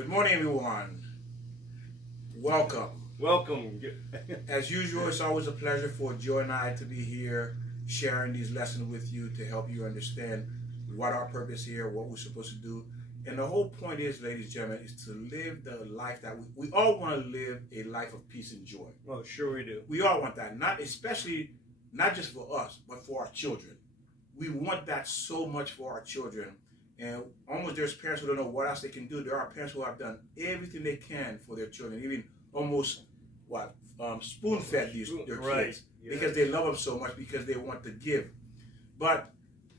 Good morning, everyone. Welcome. Welcome. As usual, it's always a pleasure for Joe and I to be here sharing these lessons with you to help you understand what our purpose here, what we're supposed to do. And the whole point is, ladies and gentlemen, is to live the life that we all want to live, a life of peace and joy. Oh, sure we do. We all want that, not just for us, but for our children. We want that so much for our children. And almost there's parents who don't know what else they can do. There are parents who have done everything they can for their children, even almost spoon-fed their kids, because they love them so much, because they want to give. But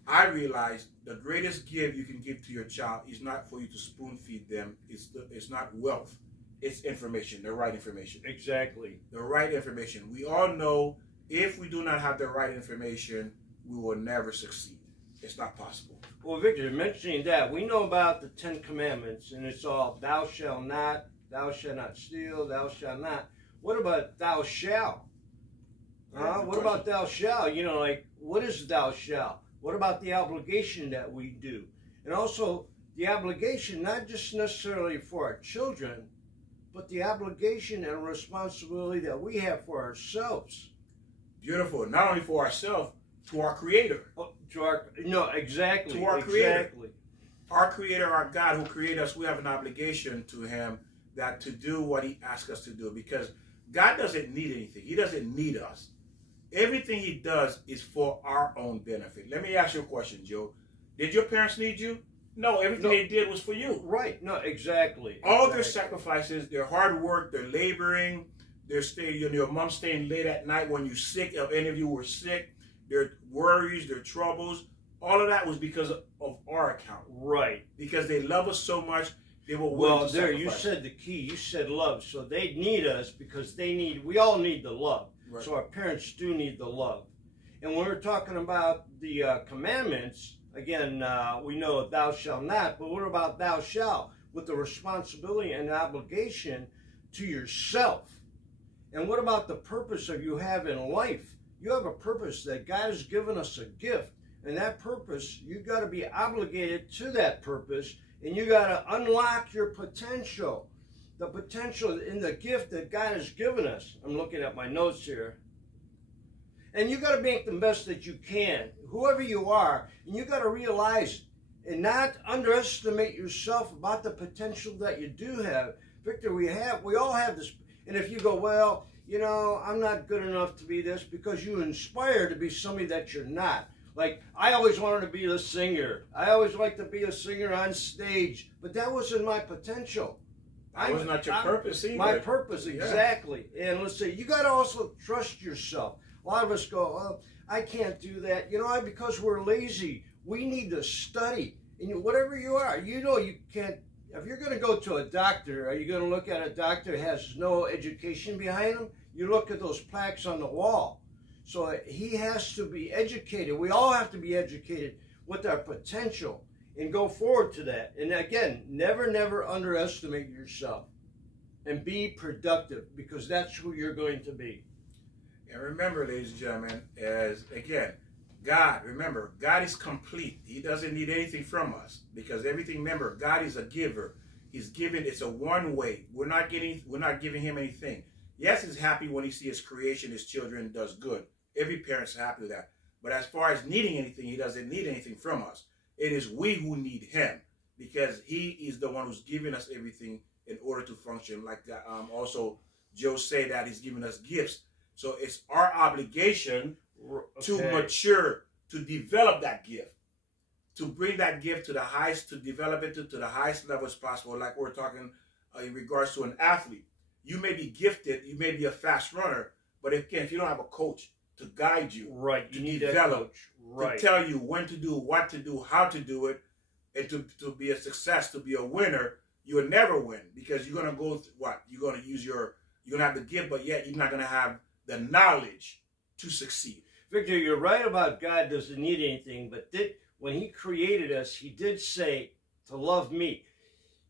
I realize the greatest gift you can give to your child is not for you to spoon-feed them. It's not wealth. It's information, the right information. Exactly. The right information. We all know if we do not have the right information, we will never succeed. It's not possible. Well, Victor, mentioning that, we know about the 10 Commandments, and it's all thou shalt not steal, thou shalt not. What about thou shalt? What about thou shalt? You know, like, what is thou shalt? What about the obligation that we do? And also, the obligation, not just necessarily for our children, but the obligation and responsibility that we have for ourselves. Beautiful. Not only for ourselves, to our Creator. Exactly. To our Creator. Our Creator, our God who created us, we have an obligation to Him that to do what He asks us to do, because God doesn't need anything. He doesn't need us. Everything He does is for our own benefit. Let me ask you a question, Joe. Did your parents need you? No, everything they did was for you. Right. No, exactly. All their sacrifices, their hard work, their laboring, their your mom staying late at night when you're sick, if any of you were sick, their worries, their troubles, all of that was because of our account. Right. Because they love us so much, they were willing well, to there, sacrifice. you said the key. You said love. So they need us because we all need the love. Right. So our parents do need the love. And when we're talking about the commandments, again, we know thou shalt not, but what about thou shalt? With the responsibility and obligation to yourself. And what about the purpose of you have in life? You have a purpose that God has given us a gift. And that purpose, you got to be obligated to that purpose. And you got to unlock your potential. The potential in the gift that God has given us. I'm looking at my notes here. And you got to make the best that you can, whoever you are. And you got to realize and not underestimate yourself about the potential that you do have. Victor, we all have this. And if you go, well, you know, I'm not good enough to be this, because you inspire to be somebody that you're not. Like, I always wanted to be a singer. I always liked to be a singer on stage. But that wasn't my potential. That was not your purpose either. My purpose, exactly. Yeah. And let's say, you got to also trust yourself. A lot of us go, oh, I can't do that. You know, because we're lazy. We need to study. And whatever you are, you know you can't. If you're going to go to a doctor, are you going to look at a doctor who has no education behind him? You look at those plaques on the wall. So he has to be educated. We all have to be educated with our potential and go forward to that. And again, never underestimate yourself and be productive, because that's who you're going to be. And remember, ladies and gentlemen, God is complete. He doesn't need anything from us, because everything, remember, God is a giver. He's giving, it's a one way. We're not giving Him anything. Yes, He's happy when He sees His creation, His children does good. Every parent's happy with that. But as far as needing anything, He doesn't need anything from us. It is we who need Him, because He is the one who's giving us everything in order to function. Like also Joe said that He's giving us gifts. So it's our obligation to mature, to develop that gift, to bring that gift to the highest, to develop it to the highest level as possible. Like we're talking in regards to an athlete. You may be gifted, you may be a fast runner, but if you don't have a coach to guide you, right, to develop, to tell you when to do, what to do, how to do it, and to be a success, to be a winner, you will never win, because you're going to go through what? You're going to have the gift, but yet you're not going to have the knowledge to succeed. Victor, you're right about God doesn't need anything, but when He created us, He did say to love me.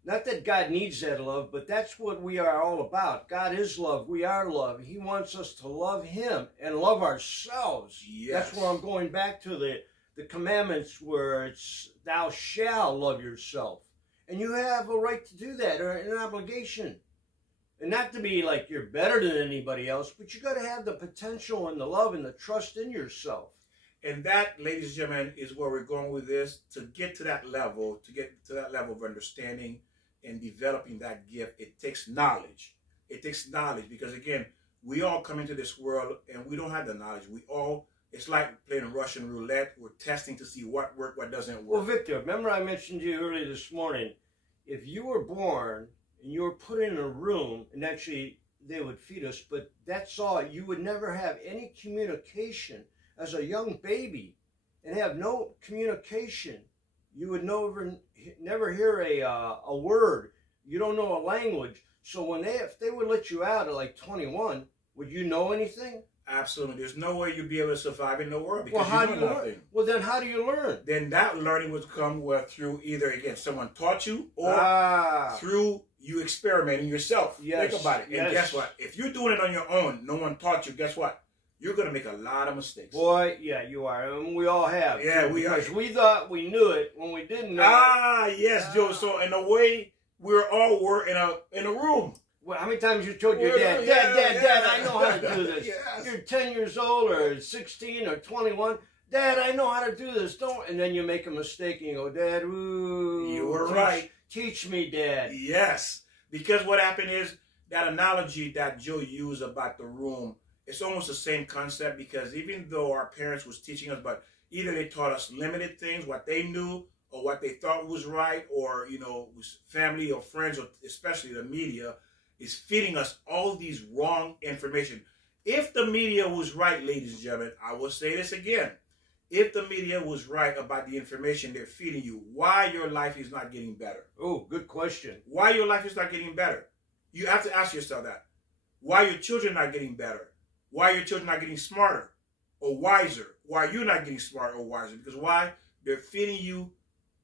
Not that God needs that love, but that's what we are all about. God is love. We are love. He wants us to love Him and love ourselves. Yes. That's where I'm going back to the commandments, where it's thou shalt love yourself. And you have a right to do that, or an obligation. And not to be like you're better than anybody else, but you got to have the potential and the love and the trust in yourself. And that, ladies and gentlemen, is where we're going with this. To get to that level, of understanding and developing that gift, it takes knowledge. It takes knowledge because, again, we all come into this world and we don't have the knowledge. It's like playing Russian roulette. We're testing to see what works, what doesn't work. Well, Victor, remember I mentioned to you earlier this morning, if you were born and you were put in a room, and actually they would feed us, but that's all, you would never have any communication as a young baby and have no communication. You would never hear a word. You don't know a language. So if they would let you out at like 21, would you know anything? Absolutely. There's no way you'd be able to survive in the world because how do you you know nothing. learn? Well, then how do you learn? Then that learning would come through either, again, someone taught you or through you experimenting yourself. Yes. Think about it. And guess what? If you're doing it on your own, no one taught you, guess what? You're going to make a lot of mistakes. Boy, yeah, you are. And we all have. Yeah, we are. Because we thought we knew it when we didn't know it. Yes, Joe. So in a way, we're in a room. Well, how many times you told your dad, Dad, I know how to do this. Yes. You're 10 years old or 16 or 21. Dad, I know how to do this. Don't. And then you make a mistake and you go, Dad, ooh. You were right. Teach me, Dad. Yes. Because what happened is that analogy that Joe used about the room, it's almost the same concept because even though our parents was teaching us, but either they taught us limited things, what they knew or what they thought was right, or, was family or friends, or especially the media, is feeding us all these wrong information. If the media was right, ladies and gentlemen, I will say this again. If the media was right about the information they're feeding you, why your life is not getting better? Oh, good question. Why your life is not getting better? You have to ask yourself that. Why your children not getting better? Why your children not getting smarter or wiser? Why are you not getting smarter or wiser? Because why? They're feeding you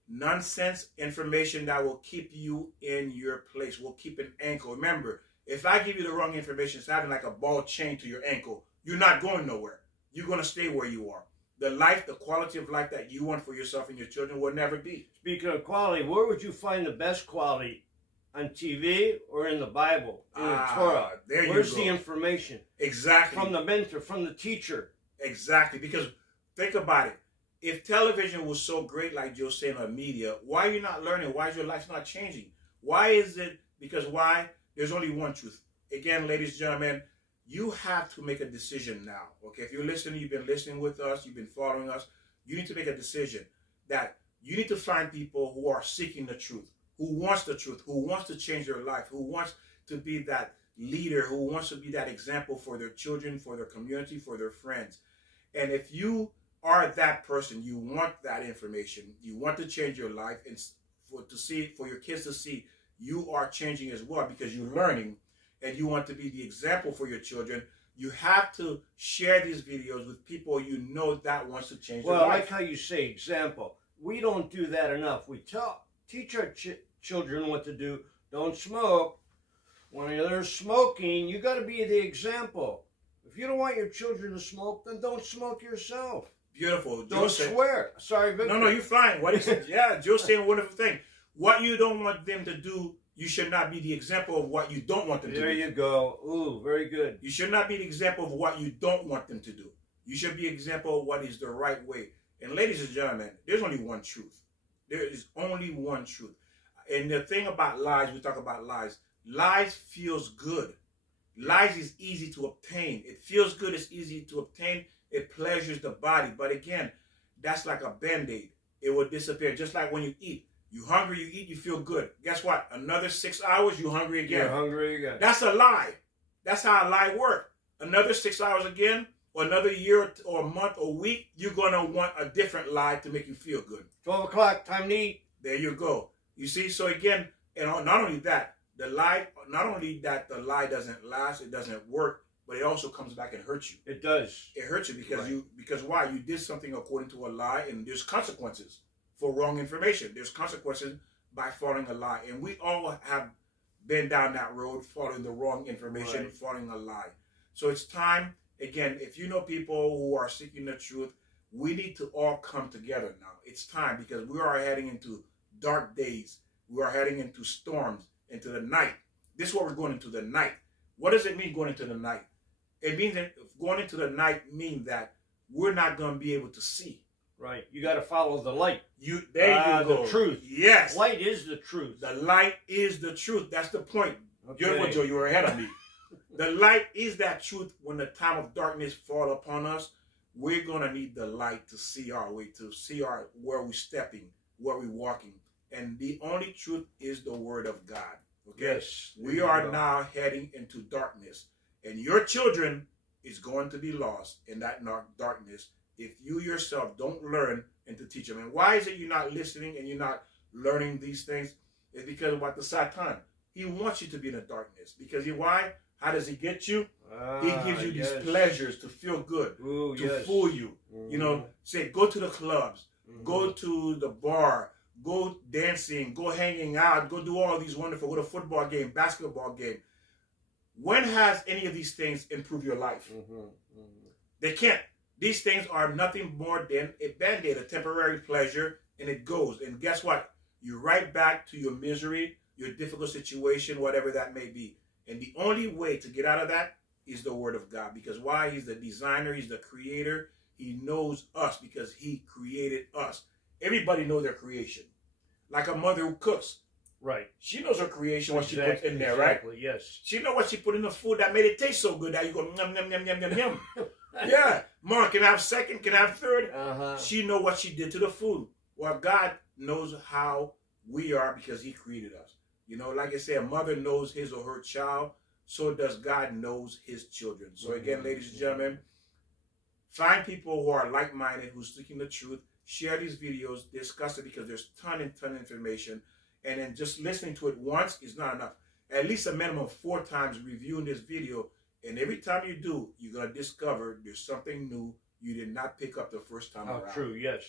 nonsense information that will keep you in your place, will keep an ankle. Remember, if I give you the wrong information, it's having like a ball chain to your ankle, you're not going nowhere. You're going to stay where you are. The quality of life that you want for yourself and your children will never be. Speaking of quality, where would you find the best quality? On TV or in the Bible, in the Torah? Where's the information? Exactly. From the mentor, from the teacher. Exactly. Because think about it. If television was so great, like Joe saying, or media, why are you not learning? Why is your life not changing? Why is it? Because why? There's only one truth. Again, ladies and gentlemen, you have to make a decision now. Okay, if you're listening, you've been listening with us, you've been following us, you need to make a decision that you need to find people who are seeking the truth, who wants the truth, who wants to change their life, who wants to be that leader, who wants to be that example for their children, for their community, for their friends. And if you are that person, you want that information, you want to change your life, and for your kids to see you are changing as well because you're learning and you want to be the example for your children, you have to share these videos with people you know that wants to change their life. Well, I like how you say example. We don't do that enough. We teach our children what to do. Don't smoke. When they're smoking, you got to be the example. If you don't want your children to smoke, then don't smoke yourself. Beautiful. Don't swear. Sorry, Victor. No, you're fine. What he said, yeah, Joe's saying a wonderful thing. What you don't want them to do, you should not be the example of what you don't want them to do. There you go. Ooh, very good. You should not be the example of what you don't want them to do. You should be an example of what is the right way. And ladies and gentlemen, there's only one truth. There is only one truth. And the thing about lies, we talk about lies. Lies feels good. Lies is easy to obtain. It feels good. It's easy to obtain. It pleasures the body. But again, that's like a Band-Aid. It will disappear. Just like when you eat. You hungry, you eat, you feel good. Guess what? Another 6 hours, you're hungry again. You're hungry again. That's a lie. That's how a lie works. Another 6 hours again, or another year or a month or week, you're going to want a different lie to make you feel good. 12 o'clock, time to eat. There you go. You see, so again, and not only that, the lie doesn't last, it doesn't work, but it also comes back and hurts you. It does. It hurts you because because why? You did something according to a lie, and there's consequences for wrong information. There's consequences by following a lie. And we all have been down that road, following the wrong information, following a lie. So it's time, again, if you know people who are seeking the truth, we need to all come together now. It's time because we are heading into dark days. We are heading into storms, into the night. This is what we're going into the night. What does it mean going into the night? It means that going into the night means that we're not going to be able to see. Right. You got to follow the light. There you go. The truth. Yes. Light is the truth. The light is the truth. That's the point. Okay. Beautiful, Joe. You're ahead of me. The light is that truth. When the time of darkness fall upon us, we're going to need the light to see our way, to see where we're stepping, where we're walking. And the only truth is the word of God. Okay? Yes. We are now heading into darkness. And your children is going to be lost in that darkness if you yourself don't learn and to teach them. And why is it you're not listening and you're not learning these things? It's because of what the Satan. He wants you to be in the darkness. Because why? How does he get you? He gives you these pleasures to feel good, to fool you. You know, say, go to the clubs, go to the bar, go dancing, go hanging out, go do all these wonderful, go to football game, basketball game. When has any of these things improved your life? They can't. These things are nothing more than a band-aid, a temporary pleasure, and it goes. And guess what? You're right back to your misery, your difficult situation, whatever that may be. And the only way to get out of that is the word of God. Because why? He's the designer. He's the creator. He knows us because he created us. Everybody knows their creation. Like a mother who cooks. Right. She knows her creation, what she puts in there, right? Yes. She knows what she put in the food that made it taste so good that you go, yum, yum, yum, yum, yum, yum. Yeah. Mom, can I have second? Can I have third? She know what she did to the food. Well, God knows how we are because he created us. You know, like I say, a mother knows his or her child. So does God knows his children. So again, ladies and gentlemen, find people who are like-minded, who's seeking the truth. Share these videos. Discuss it because there's ton and ton of information. And then just listening to it once is not enough. At least a minimum of 4 times reviewing this video. And every time you do, you're going to discover there's something new you did not pick up the first time around. True, yes.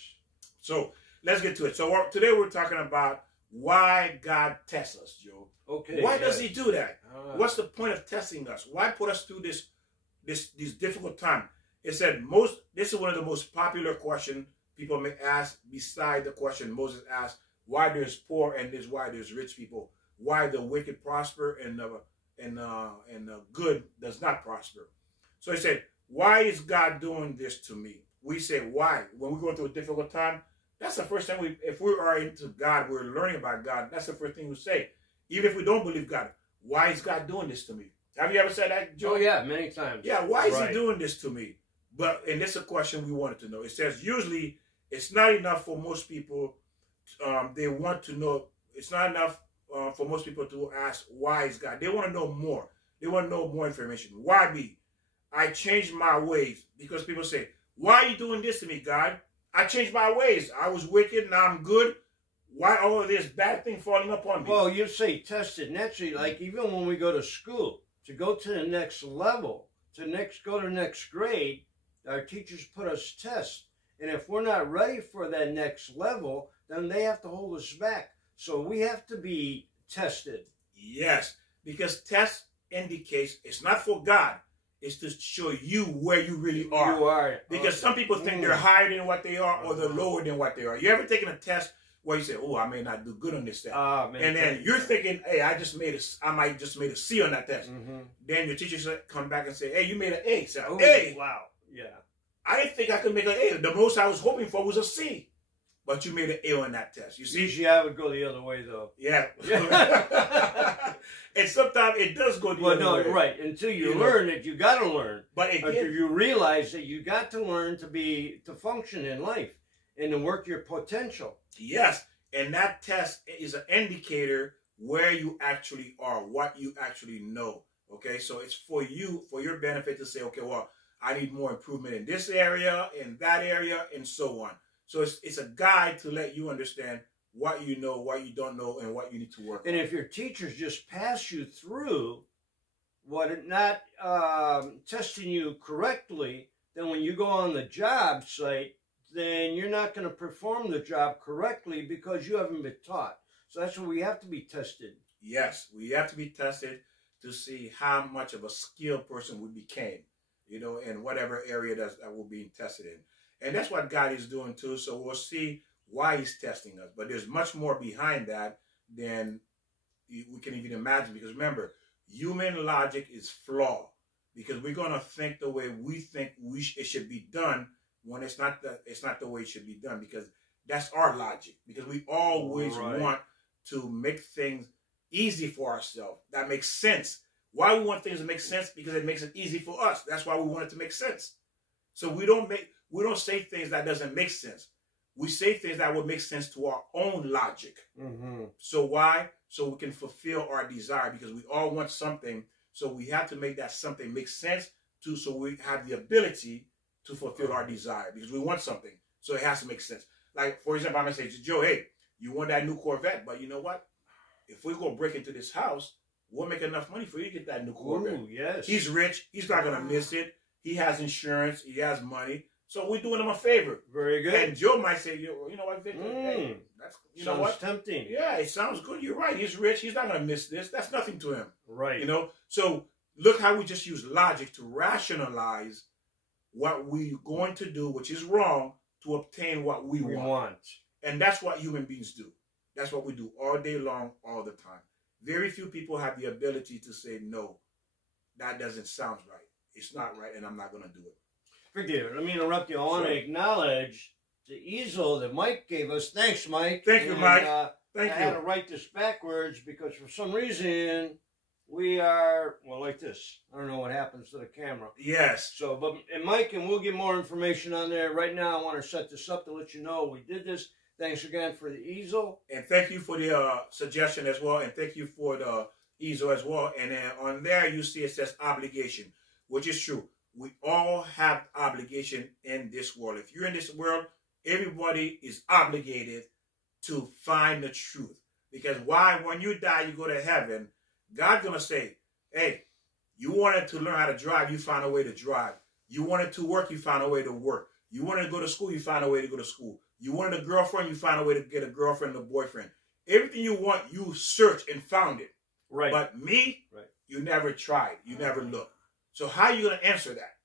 So let's get to it. So today we're talking about why God tests us, Joe. Okay. Why does he do that? What's the point of testing us? Why put us through this difficult time? It said this is one of the most popular questions people may ask beside the question Moses asked, why there's poor and why there's rich people, why the wicked prosper and the good does not prosper. So he said, why is God doing this to me? We say, why? When we go through a difficult time, that's the first time if we are into God, we're learning about God, that's the first thing we say. Even if we don't believe God, why is God doing this to me? Have you ever said that, Joe? Oh, yeah, many times. Yeah, why is he doing this to me? And this is a question we wanted to know. It says, usually, it's not enough for most people. They want to know. It's not enough for most people to ask, why is God? They want to know more. They want to know more information. Why me? I changed my ways. Because people say, why are you doing this to me, God? I changed my ways. I was wicked, now I'm good. Why all of this bad thing falling upon me? Well, you say tested. Naturally, like even when we go to school, to go to the next level, go to the next grade, our teachers put us tests. And if we're not ready for that next level, then they have to hold us back. So we have to be tested. Yes, because test indicates it's not for God. It's to show you where you really are. You are. Because some people think they're higher than what they are or they're lower than what they are. You ever taken a test where you say, oh, I may not do good on this test. And then you're thinking, hey, I might just made a C on that test. Then your teacher come back and say, hey, you made an A. So, hey, wow. Yeah. I didn't think I could make an A. The most I was hoping for was a C. But you made an A on that test. You see? Usually I would go the other way, though. Yeah. And sometimes it does go the other way. Right. Until you learn that you got to learn. But again, until you realize that you got to learn to function in life and to work your potential. Yes. And that test is an indicator where you actually are, what you actually know. Okay. So it's for you, for your benefit to say, okay, well, I need more improvement in this area, in that area, and so on. So it's a guide to let you understand what you know, what you don't know, and what you need to work on. And if your teachers just pass you through not testing you correctly, then when you go on the job site, then you're not going to perform the job correctly because you haven't been taught. So that's why we have to be tested. Yes, we have to be tested to see how much of a skilled person we became, you know, in whatever area that we're being tested in. And that's what God is doing too. So we'll see why he's testing us. But there's much more behind that than we can even imagine. Because remember, human logic is flawed. Because we're going to think the way we think it should be done when it's not the way it should be done. Because that's our logic. Because we always want to make things easy for ourselves. That makes sense. Why we want things to make sense? Because it makes it easy for us. That's why we want it to make sense. So we don't say things that doesn't make sense. We say things that would make sense to our own logic. So why? So we can fulfill our desire, because we all want something. So we have to make that something make sense too, so we have the ability to fulfill our desire, because we want something. So it has to make sense. Like, for example, I'm going to say to Joe, hey, you want that new Corvette, but you know what? If we go break into this house, we'll make enough money for you to get that new Corvette. Ooh, yes. He's rich. He's not going to miss it. He has insurance. He has money. So we're doing him a favor. Very good. And Joe might say, you know what, Victor? Hey, know what? Tempting. Yeah, it sounds good. You're right. He's rich. He's not going to miss this. That's nothing to him. Right. You know? So look how we just use logic to rationalize what we're going to do, which is wrong, to obtain what we want. And that's what human beings do. That's what we do all day long, all the time. Very few people have the ability to say, no, that doesn't sound right. It's not right, and I'm not going to do it. Victor, let me interrupt you. I want to acknowledge the easel that Mike gave us. Thanks, Mike. Thank you, Mike. Thank you. I had to write this backwards because for some reason we are, well, like this. I don't know what happens to the camera. Yes. So, and Mike, and we'll get more information on there. Right now, I want to set this up to let you know we did this. Thanks again for the easel. And thank you for the suggestion as well. And thank you for the easel as well. And then on there, you see it says obligation, which is true. We all have obligation in this world. If you're in this world, everybody is obligated to find the truth. Because why? When you die, you go to heaven. God's going to say, hey, you wanted to learn how to drive, you found a way to drive. You wanted to work, you found a way to work. You wanted to go to school, you found a way to go to school. You wanted a girlfriend, you found a way to get a girlfriend or boyfriend. Everything you want, you searched and found it. Right. But me, you never tried. You never looked. So how are you going to answer that?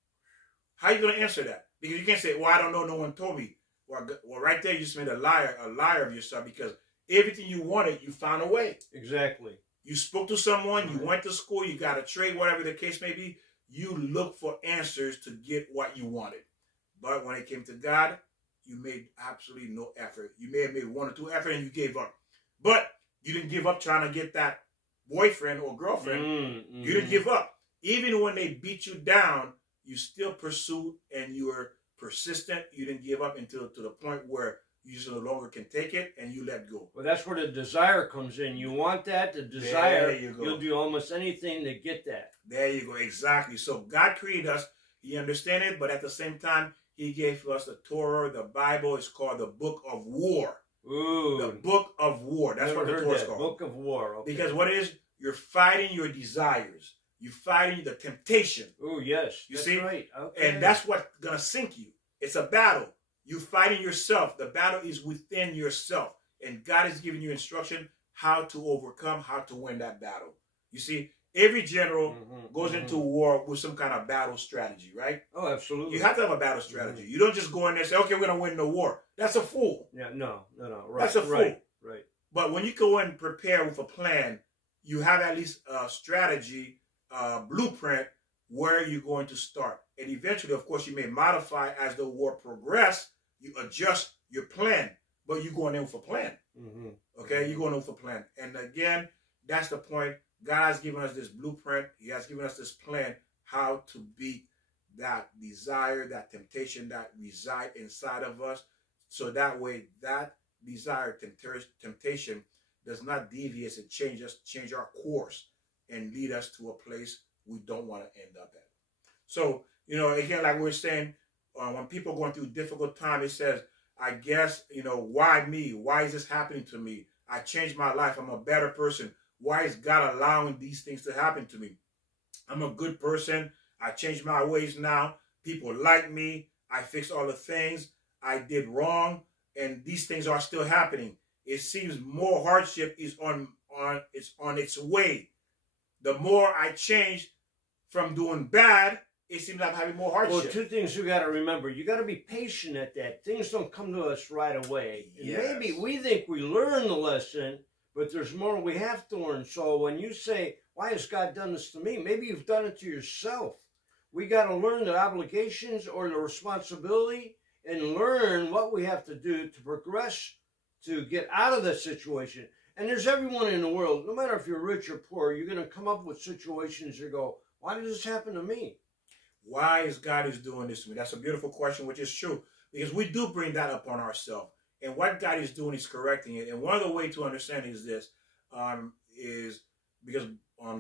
How are you going to answer that? Because you can't say, well, I don't know, no one told me. Well, right there, you just made a liar of yourself, because everything you wanted, you found a way. Exactly. You spoke to someone, you went to school, you got a trade, whatever the case may be. You look for answers to get what you wanted. But when it came to God, you made absolutely no effort. You may have made 1 or 2 efforts and you gave up. But you didn't give up trying to get that boyfriend or girlfriend. You didn't give up. Even when they beat you down, you still pursued and you were persistent. You didn't give up until to the point where you just no longer can take it and you let go. Well, that's where the desire comes in. You want that, the desire. There you go. You'll do almost anything to get that. There you go. Exactly. So God created us. He understands it, but at the same time, He gave us the Torah, the Bible. It's called the Book of War. Ooh. The Book of War. That's what the Torah is called. Book of War. Okay. Because what it is, you're fighting your desires. You're fighting the temptation. Oh, yes. You see? Right. Okay. And that's what's going to sink you. It's a battle. You're fighting yourself. The battle is within yourself. And God is giving you instruction how to overcome, how to win that battle. You see, every general goes into war with some kind of battle strategy, right? Oh, absolutely. You have to have a battle strategy. You don't just go in there and say, okay, we're going to win the war. That's a fool. Yeah, no. Right. That's a fool. Right. But when you go and prepare with a plan, you have at least a strategy, blueprint where you're going to start. And eventually, of course, you may modify as the war progresses. You adjust your plan, but you're going in with a plan. Okay, you're going in with a plan. And again, that's the point. God has given us this blueprint. He has given us this plan how to beat that desire, that temptation that reside inside of us. So that way, that desire, temptation does not deviate and change our course and lead us to a place we don't want to end up at. So, again, like we were saying, when people are going through difficult time, it says, I guess, why me? Why is this happening to me? I changed my life. I'm a better person. Why is God allowing these things to happen to me? I'm a good person. I changed my ways now. People like me. I fixed all the things I did wrong. And these things are still happening. It seems more hardship is on its way. The more I change from doing bad, it seems I'm having more hardship. Well, 2 things you got to remember. You got to be patient at that. Things don't come to us right away. Yes. Maybe we think we learn the lesson, but there's more we have to learn. So when you say, why has God done this to me? Maybe you've done it to yourself. We got to learn the obligations or the responsibility and learn what we have to do to progress, to get out of that situation. And there's everyone in the world, no matter if you're rich or poor, you're going to come up with situations you go, why did this happen to me? Why is God is doing this to me? That's a beautiful question, which is true. Because we do bring that upon ourselves. And what God is doing is correcting it. And one of the ways to understand is this, is because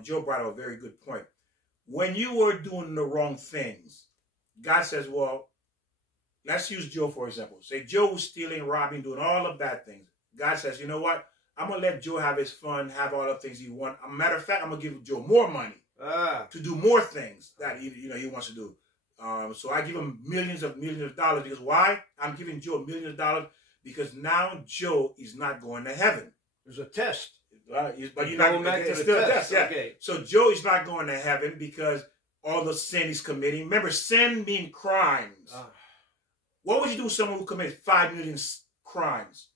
Joe brought up a very good point. When you were doing the wrong things, God says, well, let's use Joe for example. Say Joe was stealing, robbing, doing all the bad things. God says, you know what? I'm going to let Joe have his fun, have all the things he wants. As a matter of fact, I'm going to give Joe more money to do more things that he wants to do. So I give him millions of dollars. Because why? I'm giving Joe millions of dollars because now Joe is not going to heaven. There's a test. But you're not going back to the test. Yeah. Okay. So Joe is not going to heaven because all the sin he's committing. Remember, sin means crimes. What would you do with someone who committed 5 million crimes?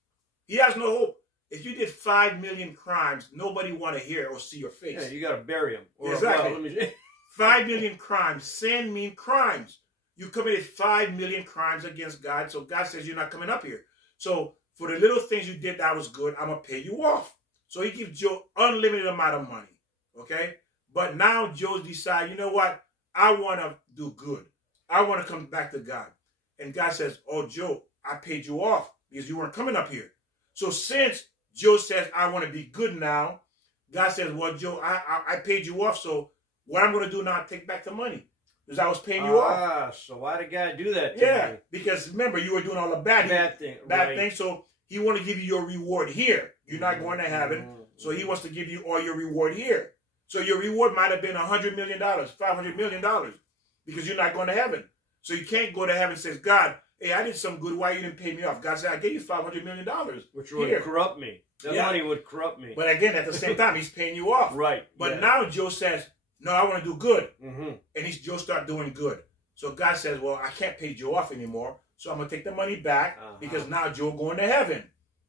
He has no hope. If you did 5 million crimes, nobody want to hear or see your face. Yeah, you got to bury him. Or exactly. 5 million crimes. Sin means crimes. You committed 5 million crimes against God, so God says you're not coming up here. So for the little things you did that was good, I'm going to pay you off. So he gives Joe unlimited amount of money, okay? But now Joe decides, you know what? I want to do good. I want to come back to God. And God says, oh, Joe, I paid you off because you weren't coming up here. So since Joe says, I want to be good now, God says, well, Joe, I paid you off, so what I'm going to do now, take back the money. Because I was paying you off. So why did God do that to me? Because remember, you were doing all the bad things. So he want to give you your reward here. You're not going to heaven. So he wants to give you all your reward here. So your reward might have been $100 million, $500 million, because you're not going to heaven. So you can't go to heaven and say, God, hey, I did some good. Why you didn't pay me off? God said, I gave you $500 million. Which would corrupt me. That money would corrupt me. But again, at the same time, he's paying you off. Right. But now Joe says, no, I want to do good. And Joe start doing good. So God says, well, I can't pay Joe off anymore. So I'm going to take the money back because now Joe going to heaven.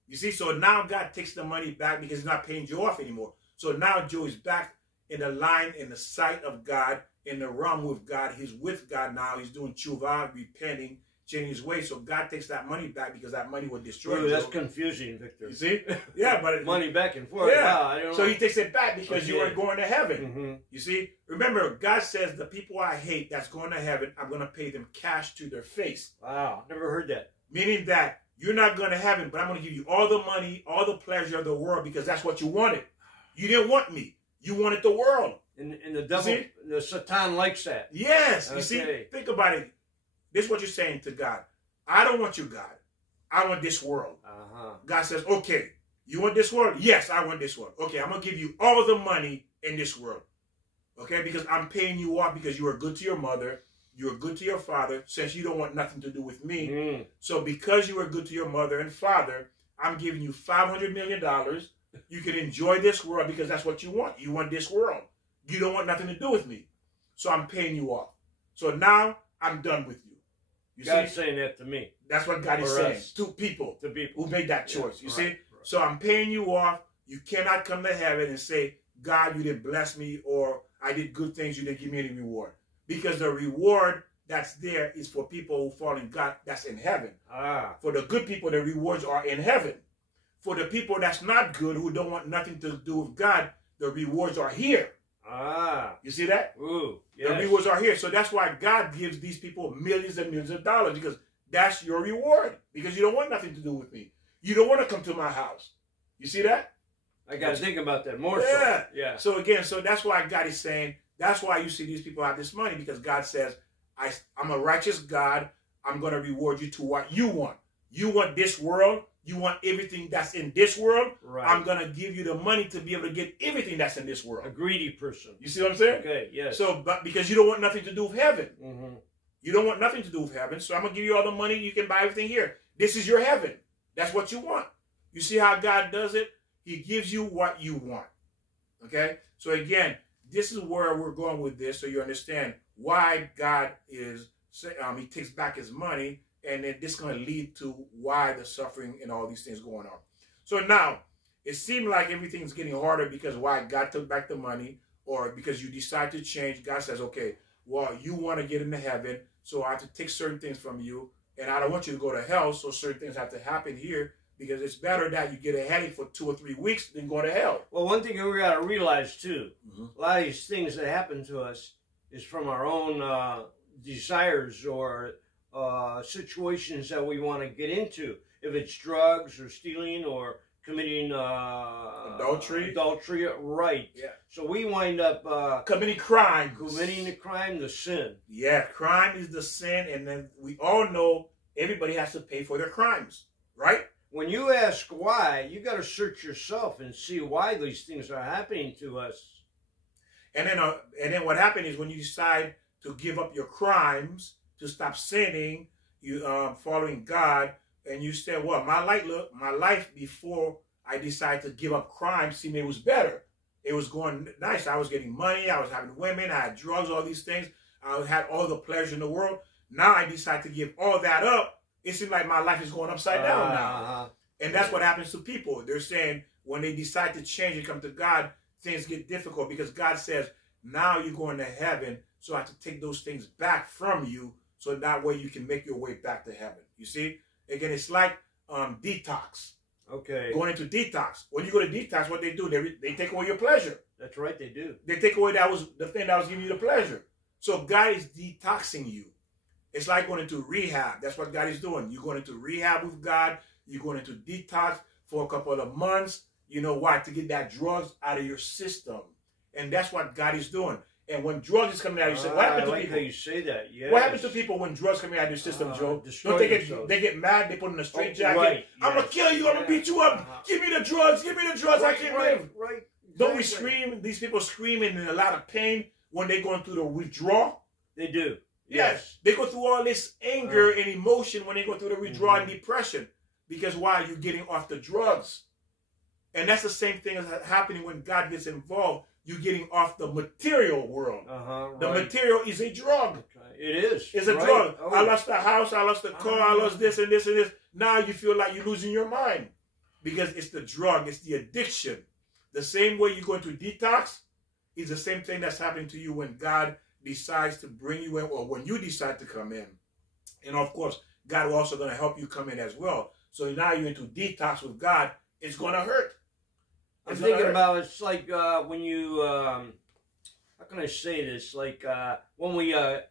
You see, so now God takes the money back because he's not paying Joe off anymore. So now Joe is back in the line, in the sight of God, in the realm with God. He's with God now. He's doing tshuva, repenting, changing his ways. So God takes that money back because that money will destroy Joe. That's confusing, Victor. You see? Yeah, but money back and forth. Yeah. I don't know. So he takes it back because you are going to heaven. You see? Remember, God says the people I hate that's going to heaven, I'm going to pay them cash to their face. Wow, never heard that. Meaning that you're not going to heaven, but I'm going to give you all the money, all the pleasure of the world because that's what you wanted. You didn't want me. You wanted the world. And the devil, the Satan likes that. Yes. You see? Think about it. This is what you're saying to God. I don't want you, God. I want this world. God says, okay, you want this world? Yes, I want this world. Okay, I'm going to give you all the money in this world. Okay, because I'm paying you off because you are good to your mother. You are good to your father, since you don't want nothing to do with me. So because you are good to your mother and father, I'm giving you $500 million. You can enjoy this world because that's what you want. You want this world. You don't want nothing to do with me. So I'm paying you off. So now I'm done with you. You God's saying that to me. That's what God is saying to people who made that choice. You see? So I'm paying you off. You cannot come to heaven and say, God, you didn't bless me, or I did good things, you didn't give me any reward. Because the reward that's there is for people who fall in God, that's in heaven. For the good people, the rewards are in heaven. For the people that's not good, who don't want nothing to do with God, the rewards are here. You see that? Ooh, yes. The rewards are here. So that's why God gives these people millions and millions of dollars, because that's your reward. Because you don't want nothing to do with me. You don't want to come to my house. You see that? I got to think about that more. Yeah. So again, so that's why God is saying, that's why you see these people have this money, because God says, I'm a righteous God. I'm going to reward you to what you want. You want this world. You want everything that's in this world. I'm going to give you the money to be able to get everything that's in this world. A greedy person. You see what I'm saying? Okay, yes. So, but because you don't want nothing to do with heaven. You don't want nothing to do with heaven. So I'm going to give you all the money. You can buy everything here. This is your heaven. That's what you want. You see how God does it? He gives you what you want. Okay? So again, this is where we're going with this, so you understand why God is, he takes back his money, and then this is going to lead to why the suffering and all these things going on. So now, it seemed like everything's getting harder because why? God took back the money, or because you decide to change. God says, okay, well, you want to get into heaven, so I have to take certain things from you, and I don't want you to go to hell, so certain things have to happen here, because it's better that you get a headache for 2 or 3 weeks than go to hell. Well, one thing we got to realize, too, a lot of these things that happen to us is from our own desires or situations that we want to get into. If it's drugs or stealing or committing adultery, right? Yeah. So we wind up committing crime, the crime, the sin. Yeah, crime is the sin, and then we all know everybody has to pay for their crimes, right? When you ask why, you got to search yourself and see why these things are happening to us. And then what happened is when you decide to give up your crimes, to stop sinning, you following God, and you say, well, my life before I decided to give up crime seemed it was better. It was going nice. I was getting money. I was having women. I had drugs, all these things. I had all the pleasure in the world. Now I decide to give all that up. It seems like my life is going upside down now. And that's what happens to people. They're saying when they decide to change and come to God, things get difficult because God says, now you're going to heaven, so I have to take those things back from you so that way you can make your way back to heaven. You see? Again, it's like detox. Okay. Going into detox. When you go to detox, what they do, they take away your pleasure. That's right, they do. They take away the thing that was giving you the pleasure. So God is detoxing you. It's like going into rehab. That's what God is doing. You're going into rehab with God. You're going into detox for a couple of months. You know why? To get that drugs out of your system. And that's what God is doing. And when drugs is coming out of your system, what happens to people? How you say that. Yes. What happens to people when drugs coming out of your system, Joe? Don't they get mad? They put in a straight jacket. Right. I'm gonna kill you. I'm gonna beat you up. Give me the drugs. Give me the drugs. I can't live. Right. Don't we scream? These people screaming in a lot of pain when they're going through the withdrawal. They do. Yes. They go through all this anger and emotion when they go through the withdrawal and depression. Because why? You're getting off the drugs. And that's the same thing as happening when God gets involved. You're getting off the material world. Right. The material is a drug. It is. It's a drug. Oh. I lost the house. I lost the car. I lost this and this and this. Now you feel like you're losing your mind. Because it's the drug. It's the addiction. The same way you go into detox is the same thing that's happening to you when God decides to bring you in or when you decide to come in. And of course, God is also going to help you come in as well. So now you're into detox with God. It's going to hurt. I'm thinking about it's like when you, how can I say this? Like when we are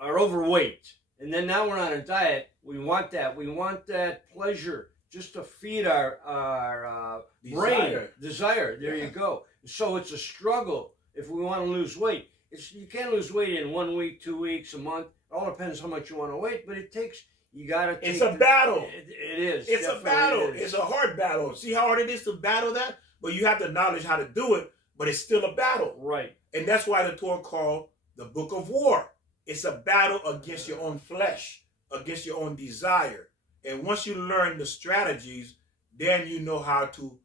overweight and then now we're on a diet, we want that. We want that pleasure just to feed our brain. Desire. There you go. So it's a struggle if we want to lose weight. You can't lose weight in 1 week, 2 weeks, a month. It all depends how much you want to wait, but it takes... You gotta take it's a battle. It is. It's a battle. It's a hard battle. See how hard it is to battle that? But you have the knowledge how to do it, but it's still a battle. Right. And that's why the Torah called the book of war. It's a battle against your own flesh, against your own desire. And once you learn the strategies, then you know how to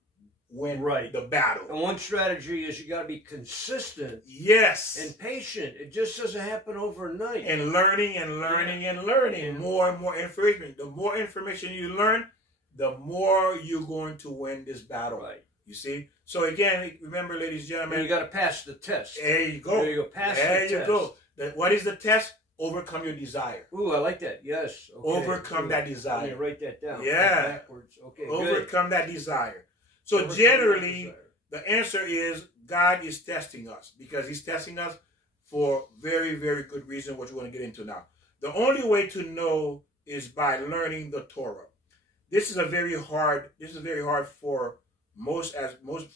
win the battle. And one strategy is you got to be consistent. Yes. And patient. It just doesn't happen overnight. And learning and learning and learning. Yeah. More and more information. The more information you learn, the more you're going to win this battle. Right. You see? So again, remember, ladies and gentlemen. And you got to pass the test. There you go. There you go. Pass the test. There you go. What is the test? Overcome your desire. Ooh, I like that. Yes. Okay. Overcome that desire. Let me write that down. Yeah. Backwards. Okay. Overcome that desire. So generally, the answer is God is testing us because he's testing us for very, very good reason, which we're going to get into now. The only way to know is by learning the Torah. This is very hard for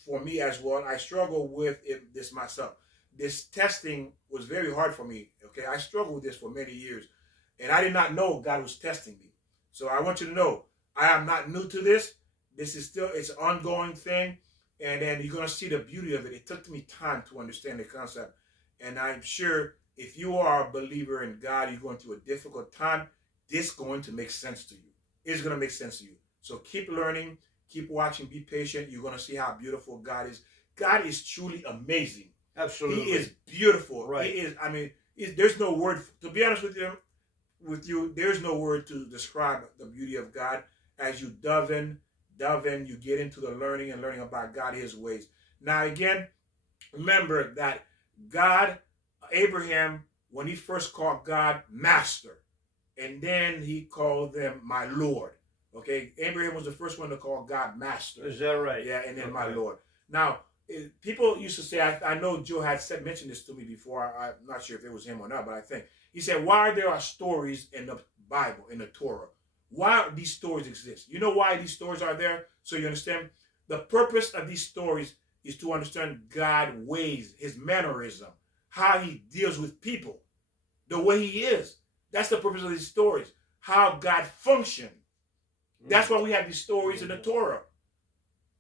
for me as well. I struggle with this myself. This testing was very hard for me. Okay, I struggled with this for many years, and I did not know God was testing me. So I want you to know I am not new to this. This is it's an ongoing thing, and then you're going to see the beauty of it. It took me time to understand the concept, and I'm sure if you are a believer in God, you're going through a difficult time, this is going to make sense to you. It's going to make sense to you. So keep learning, keep watching, be patient. You're going to see how beautiful God is. God is truly amazing. Absolutely. He is beautiful. Right. He is, I mean, there's no word, to be honest with you, there's no word to describe the beauty of God as you delve in delve in, you get into the learning and learning about God, his ways. Now, again, remember that God, Abraham, when he first called God master, and then he called them my Lord. Okay, Abraham was the first one to call God master. Is that right? Yeah, and then my Lord. Now, people used to say, I know Joe had mentioned this to me before. I'm not sure if it was him or not, but I think. He said, why there are stories in the Bible, in the Torah? Why these stories exist? You know why these stories are there? So you understand? The purpose of these stories is to understand God's ways, his mannerism, how he deals with people, the way he is. That's the purpose of these stories, how God functioned. That's why we have these stories in the Torah.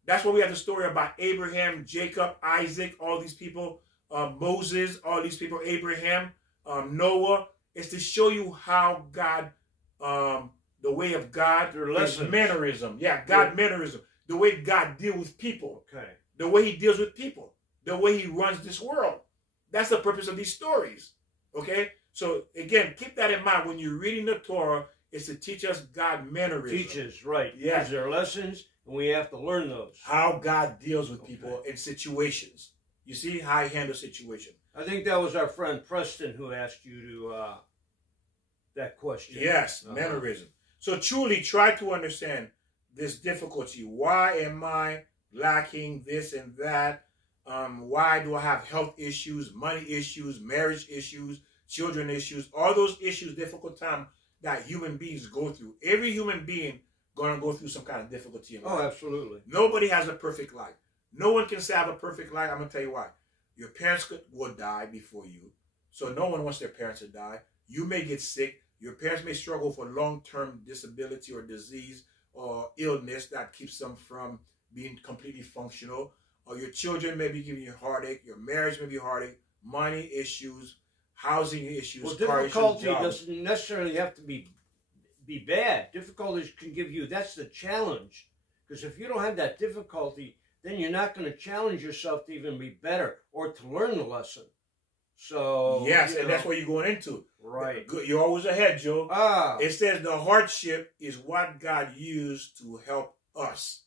That's why we have the story about Abraham, Jacob, Isaac, all these people, Moses, all these people, Abraham, Noah. It's to show you how God, the way of God, his mannerism. Yeah, God mannerism. The way God deals with people. Okay. The way he deals with people. The way he runs this world. That's the purpose of these stories. Okay? So, again, keep that in mind. When you're reading the Torah, it's to teach us God mannerism. Teaches, right. Yeah. These are lessons, and we have to learn those. How God deals with people in situations. You see how he handles situations. I think that was our friend Preston who asked you to that question. Yes, mannerism. So truly try to understand this difficulty. Why am I lacking this and that? Why do I have health issues, money issues, marriage issues, children issues, all those issues, difficult time that human beings go through. Every human being going to go through some kind of difficulty in life. Oh, absolutely. Nobody has a perfect life. No one can say I have a perfect life. I'm going to tell you why. Your parents will die before you. So no one wants their parents to die. You may get sick. Your parents may struggle for long-term disability or disease or illness that keeps them from being completely functional. Or your children may be giving you heartache. Your marriage may be heartache. Money issues. Housing issues. Well, car difficulty issues, doesn't necessarily have to be bad. Difficulties can give you, that's the challenge. Because if you don't have that difficulty, then you're not going to challenge yourself to even be better or to learn the lesson. So yes, and that's what you're going into. Right. You're always ahead, Joe. Ah. It says the hardship is what God used to help us.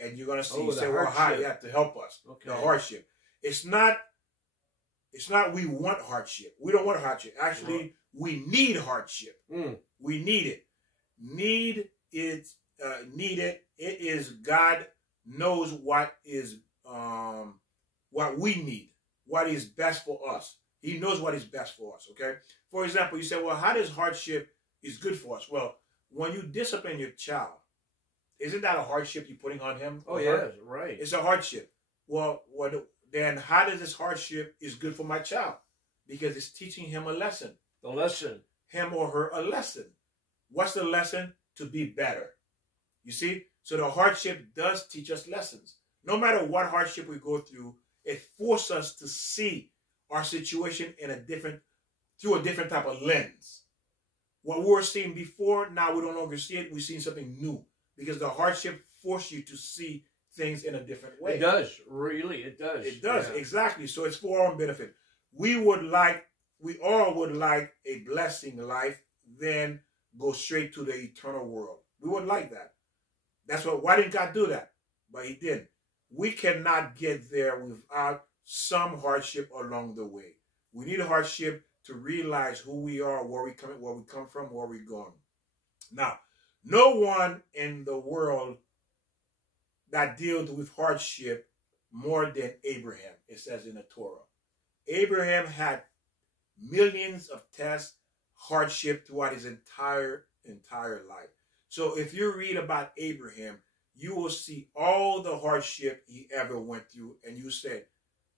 And you're going to see, you say, well, how you have to help us. Okay. The hardship. It's not we want hardship. We don't want hardship. Actually, we need hardship. We need it. Need it. Needed. It is God knows what is what we need. What is best for us. He knows what is best for us. Okay. For example, you say, well, how does hardship is good for us? Well, when you discipline your child, isn't that a hardship you're putting on him? Oh, yes, right. It's a hardship. Well, then how does this hardship is good for my child? Because it's teaching him a lesson. The lesson. Him or her a lesson. What's the lesson? To be better. You see? So the hardship does teach us lessons. No matter what hardship we go through, it forces us to see our situation through a different type of lens. What we were seeing before, now we don't longer see it. We're seeing something new. Because the hardship forces you to see things in a different way. It does. Really, it does. It does, exactly. So it's for our own benefit. We all would like a blessing life, then go straight to the eternal world. We would like that. Why didn't God do that? But he didn't. We cannot get there without some hardship along the way. We need a hardship to realize who we are, where we come from, where we're going. Now, no one in the world that deals with hardship more than Abraham, it says in the Torah. Abraham had millions of tests, hardship throughout his entire life. So if you read about Abraham, you will see all the hardship he ever went through, and you say,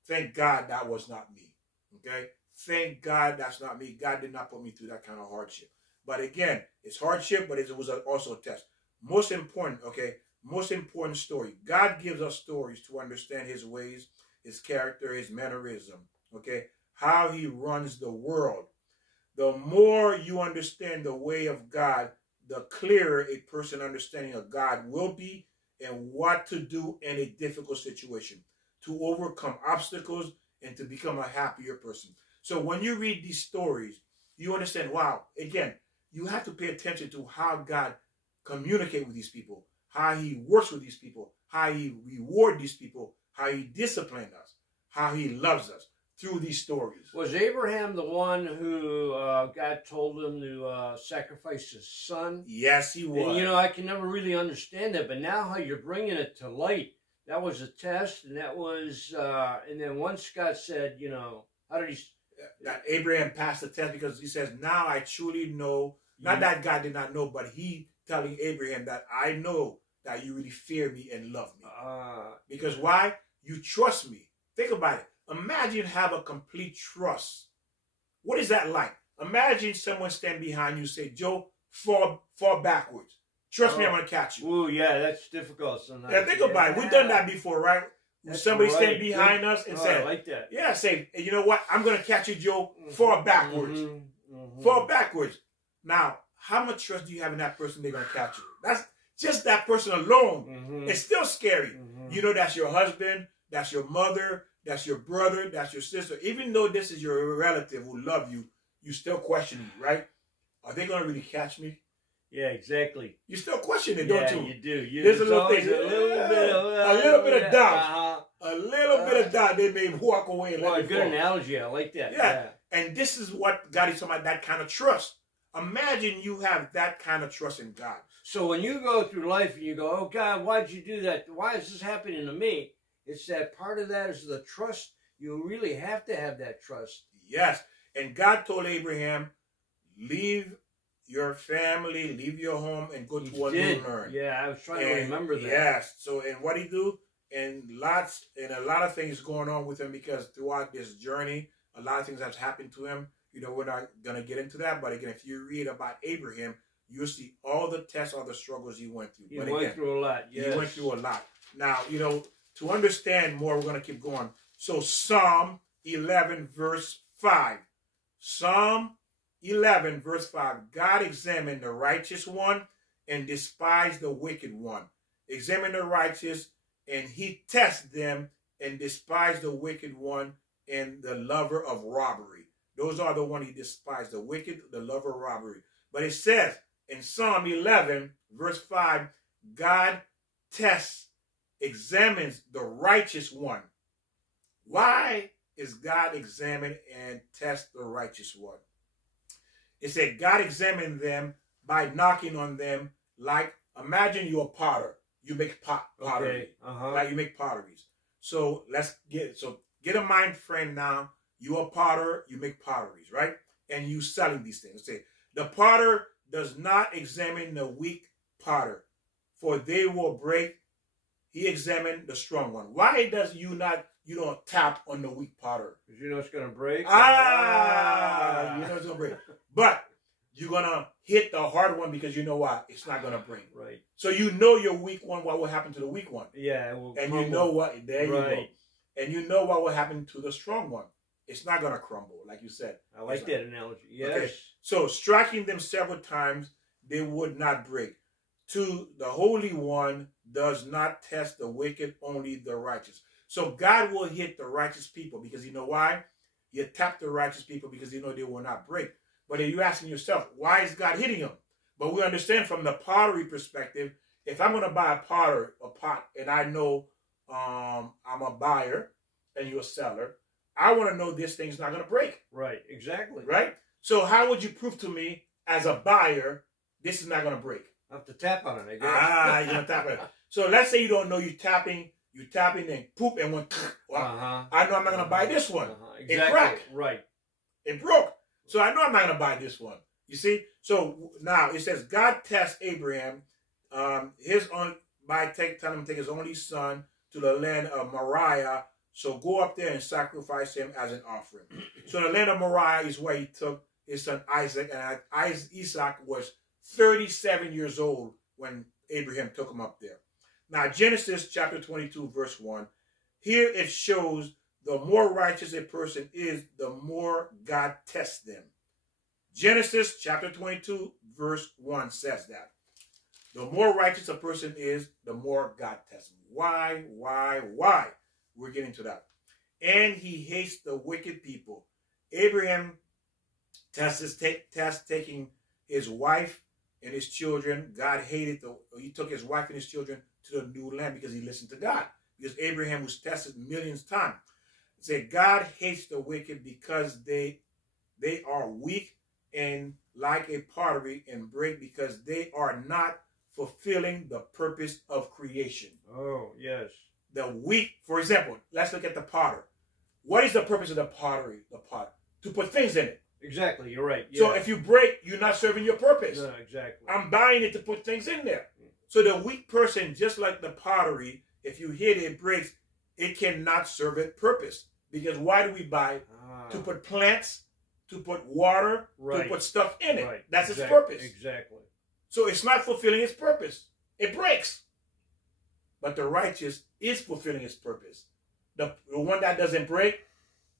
thank God that was not me. Okay? Thank God that's not me. God did not put me through that kind of hardship. But again, it's hardship, but it was also a test. Most important story. God gives us stories to understand his ways, his character, his mannerism. Okay? How he runs the world. The more you understand the way of God, the clearer a person understanding of God will be and what to do in a difficult situation to overcome obstacles and to become a happier person. So when you read these stories, you understand, wow, again, you have to pay attention to how God communicates with these people, how he works with these people, how he rewards these people, how he disciplines us, how he loves us through these stories. Was Abraham the one who God told him to sacrifice his son? Yes, he was. And, you know, I can never really understand that, but now how you're bringing it to light, that was a test, and that was, and then once God said, you know, how did he... That Abraham passed the test because he says, now I truly know, not that God did not know, but he telling Abraham that I know that you really fear me and love me. Because why? You trust me. Think about it. Imagine have a complete trust. What is that like? Imagine someone stand behind you and say, Joe, fall backwards. Trust me, I'm going to catch you. Oh, yeah, that's difficult sometimes. Yeah, think about it. We've done that before, right? Somebody stand behind us and say, I like that. Yeah, say, you know what? I'm going to catch you, Joe. Fall backwards. Fall backwards. Now, how much trust do you have in that person they're going to catch you? That's just that person alone. It's still scary. You know, that's your husband, that's your mother, that's your brother, that's your sister. Even though this is your relative who love you, you still question it, right? Are they going to really catch me? Yeah, exactly. You still question it, don't you? Yeah, you do. There's a little thing. A little bit of doubt. Uh-huh. A little bit of doubt. They may walk away and let it good fall. analogy. I like that. Yeah. And this is what God is talking about, that kind of trust. Imagine you have that kind of trust in God. So when you go through life and you go, oh, God, why'd you do that? Why is this happening to me? It's that part of that is the trust. You really have to have that trust. Yes. And God told Abraham, leave your family, leave your home, and go to a new land. Yeah, I was trying to remember that. Yes. So, and what he do? And a lot of things going on with him, because throughout this journey, a lot of things have happened to him. You know, we're not going to get into that. But again, if you read about Abraham, you'll see all the tests, all the struggles he went through. He went through a lot, yes. He went through a lot. Now, you know, to understand more, we're going to keep going. So, Psalm 11, verse 5. Psalm 11, verse 5. God examined the righteous one and despised the wicked one. Examine the righteous, and he tests them and despised the wicked one and the lover of robbery. Those are the one he despised, the wicked, the lover of robbery. But it says in Psalm 11, verse 5, God examines the righteous one. Why is God examine and test the righteous one? It said God examined them by knocking on them, like, imagine you're a potter. You make pottery. Okay. Like you make potteries. So get a mind frame now. You're a potter, you make potteries, right? And you selling these things. Say, the potter does not examine the weak potter, for they will break. He examined the strong one. Why does you don't tap on the weak potter? Because you know it's going to break. You know it's going to break. But you're going to hit the hard one because you know why? It's not going to break. Right. So you know your weak one, what will happen to the weak one. Yeah. It will and crumble. You know what? There you go. Right. And you know what will happen to the strong one. It's not going to crumble, like you said. I like that analogy. Yes. Okay. So striking them several times, they would not break. 2, the Holy One does not test the wicked, only the righteous. So God will hit the righteous people because you know why? You tap the righteous people because you know they will not break. But if you're asking yourself, why is God hitting them? But we understand from the pottery perspective, if I'm going to buy a pot, and I know I'm a buyer and you're a seller, I want to know this thing's not going to break. Right, exactly. Right? So how would you prove to me as a buyer this is not going to break? I have to tap on it, I guess. You're going to tap on it. So let's say you don't know you're tapping and poop and went, I know I'm not going to buy this one. Exactly. It cracked. Right. It broke. So I know I'm not going to buy this one. You see? So now it says God tests Abraham telling him to take his only son to the land of Moriah. So go up there and sacrifice him as an offering. So the land of Moriah is where he took his son Isaac. And Isaac was 37 years old when Abraham took him up there. Now, Genesis chapter 22, verse 1. Here it shows the more righteous a person is, the more God tests them. Genesis chapter 22, verse 1 says that. The more righteous a person is, the more God tests them. Why? We're getting to that. And he hates the wicked people. Abraham tests taking his wife and his children. God hated he took his wife and his children to the new land because he listened to God. Because Abraham was tested millions of times. It said God hates the wicked because they are weak and like a pottery and break because they are not fulfilling the purpose of creation. Oh, yes. The weak, for example, let's look at the potter. What is the purpose of the pottery, the pot? To put things in it. Exactly, you're right. Yeah. So if you break, you're not serving your purpose. No, exactly. I'm buying it to put things in there. So the weak person, just like the pottery, if you hit it, it breaks, it cannot serve its purpose. Because why do we buy? To put plants, to put water, to put stuff in it. Right. That's its purpose. Exactly. So it's not fulfilling its purpose. It breaks. But the righteous is fulfilling its purpose. The one that doesn't break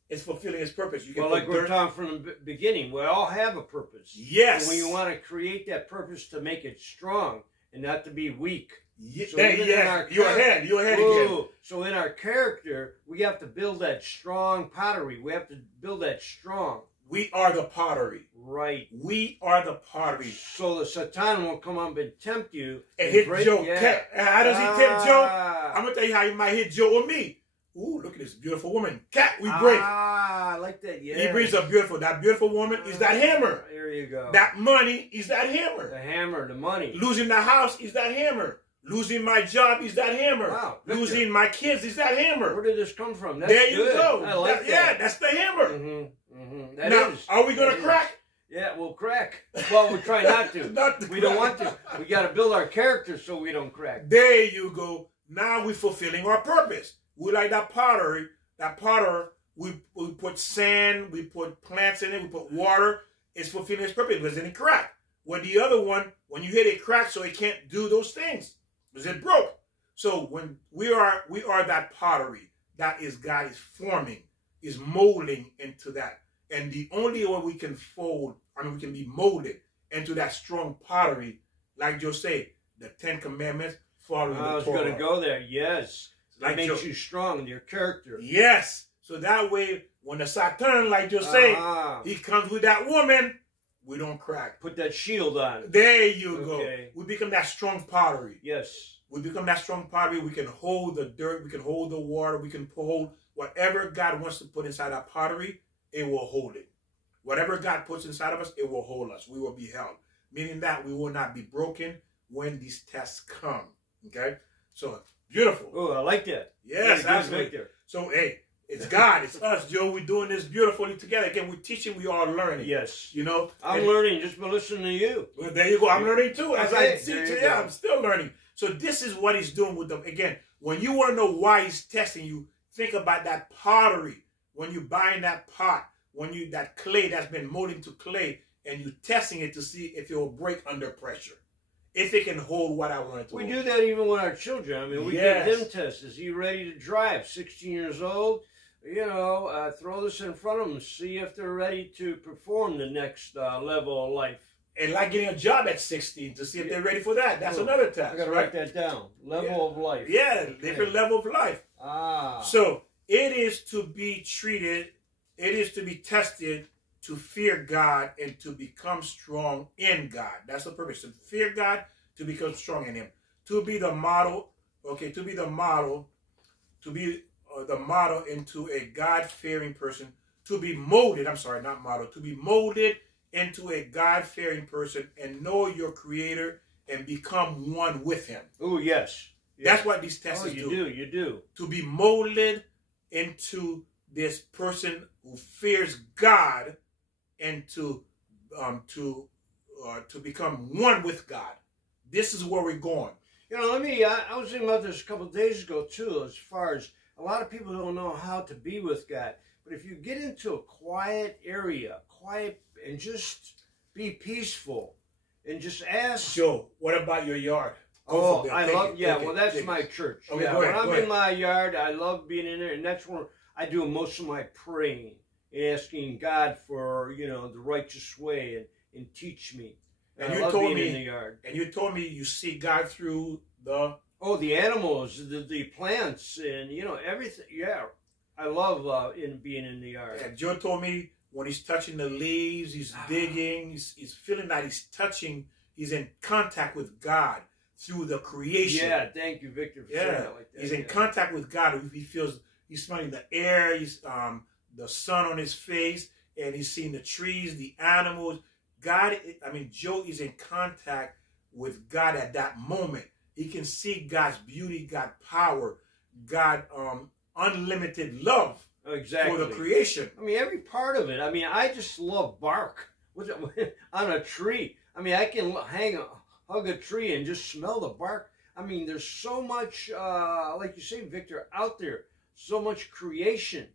is fulfilling its purpose. You can well, like we're talking from the beginning, we all have a purpose. Yes. And we want to create that purpose to make it strong and not to be weak. Yes. So You're ahead again. So in our character, we have to build that strong pottery. We have to build that strong. We are the pottery. Right. We are the pottery. So the Satan will come up and tempt you. And hit Joe. Yeah. How does he tempt Joe? I'm going to tell you how he might hit Joe or me. Ooh, look at this beautiful woman. Cat, we break. I like that, yeah. He brings up beautiful. That beautiful woman is that hammer. There you go. That money is that hammer. The hammer, the money. Losing the house is that hammer. Losing my job is that hammer. Wow. Losing my kids is that hammer. Where did this come from? That's there you good. go. I like that. Yeah, that's the hammer. That now, is. are we going to crack? Yeah, we'll crack. Well, we try not to. We don't want to. We got to build our character so we don't crack. There you go. Now we're fulfilling our purpose. We like that pottery. That potter, we put sand, we put plants in it, we put water. It's fulfilling its purpose because then it crack. When the other one, when you hit it, crack, so it can't do those things because it broke. So when we are that pottery, that is God is forming, is molding into that. And the only way we can we can be molded into that strong pottery, like Joe said, the 10 Commandments, following the Torah. I was going to go there, yes. Like it makes you strong in your character. Yes. So that way, when the Satan, like you say, he comes with that woman, we don't crack. Put that shield on. There you go. We become that strong pottery. Yes. We become that strong pottery. We can hold the dirt. We can hold the water. We can hold whatever God wants to put inside our pottery, it will hold it. Whatever God puts inside of us, it will hold us. We will be held. Meaning that we will not be broken when these tests come. Okay? So, beautiful. Oh, I like that. Yes, absolutely. So, hey, it's God. It's us, Joe. We're doing this beautifully together. Again, we're teaching. We are learning. Yes. You know? I'm learning just by listening to you. Well, there you go. I'm learning too. As I teach, yeah, I'm still learning. So this is what he's doing with them. Again, when you want to know why he's testing you, think about that pottery. When you're buying that pot, that clay that's been molded into clay, and you're testing it to see if it will break under pressure. If it can hold what I want it to hold. We do that even with our children. I mean, we give them tests. Is he ready to drive? 16 years old? You know, throw this in front of them. See if they're ready to perform the next level of life. And like getting a job at 16 to see if they're ready for that. That's another test. I got to write that down. Level of life. Yeah, different level of life. So it is to be treated, it is to be tested to fear God and to become strong in God. That's the purpose. To fear God, to become strong in Him. To be the model, to be the model into a God-fearing person. To be molded, to be molded into a God-fearing person and know your Creator and become one with Him. Oh, yes. That's what these tests do. You do. To be molded into this person who fears God and to become one with God. This is where we're going. You know, I was thinking about this a couple of days ago, too, as far as a lot of people don't know how to be with God. But if you get into a quiet area, and just be peaceful, and just ask. Joe, what about your yard? That's my church. Okay, yeah, when I'm in my yard, I love being in there, and that's where I do most of my praying, asking God for, the righteous way and teach me. And I you love told being me in the yard. And you told me you see God through the the animals, the plants, and everything. Yeah, I love being in the yard. Yeah, Joe told me when he's touching the leaves, he's digging, he's feeling that he's He's in contact with God through the creation. Yeah, thank you, Victor, for saying that like that. He's in contact with God. He feels, he's smelling the air, he's the sun on his face, and he's seeing the trees, the animals. God, I mean, Joe is in contact with God at that moment. He can see God's beauty, God's power, God unlimited love. Exactly. For the creation. I mean, every part of it. I mean, I just love bark on a tree. I mean, I can hug a tree and just smell the bark. I mean, there's so much, like you say, Victor, out there. So much creation.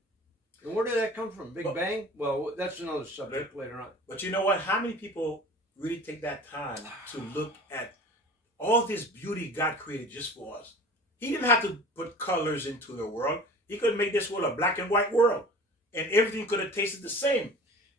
And where did that come from? Big Bang? Well, that's another subject later on. But you know what? How many people really take that time to look at all this beauty God created just for us? He didn't have to put colors into the world. He could make this world a black and white world. And everything could have tasted the same.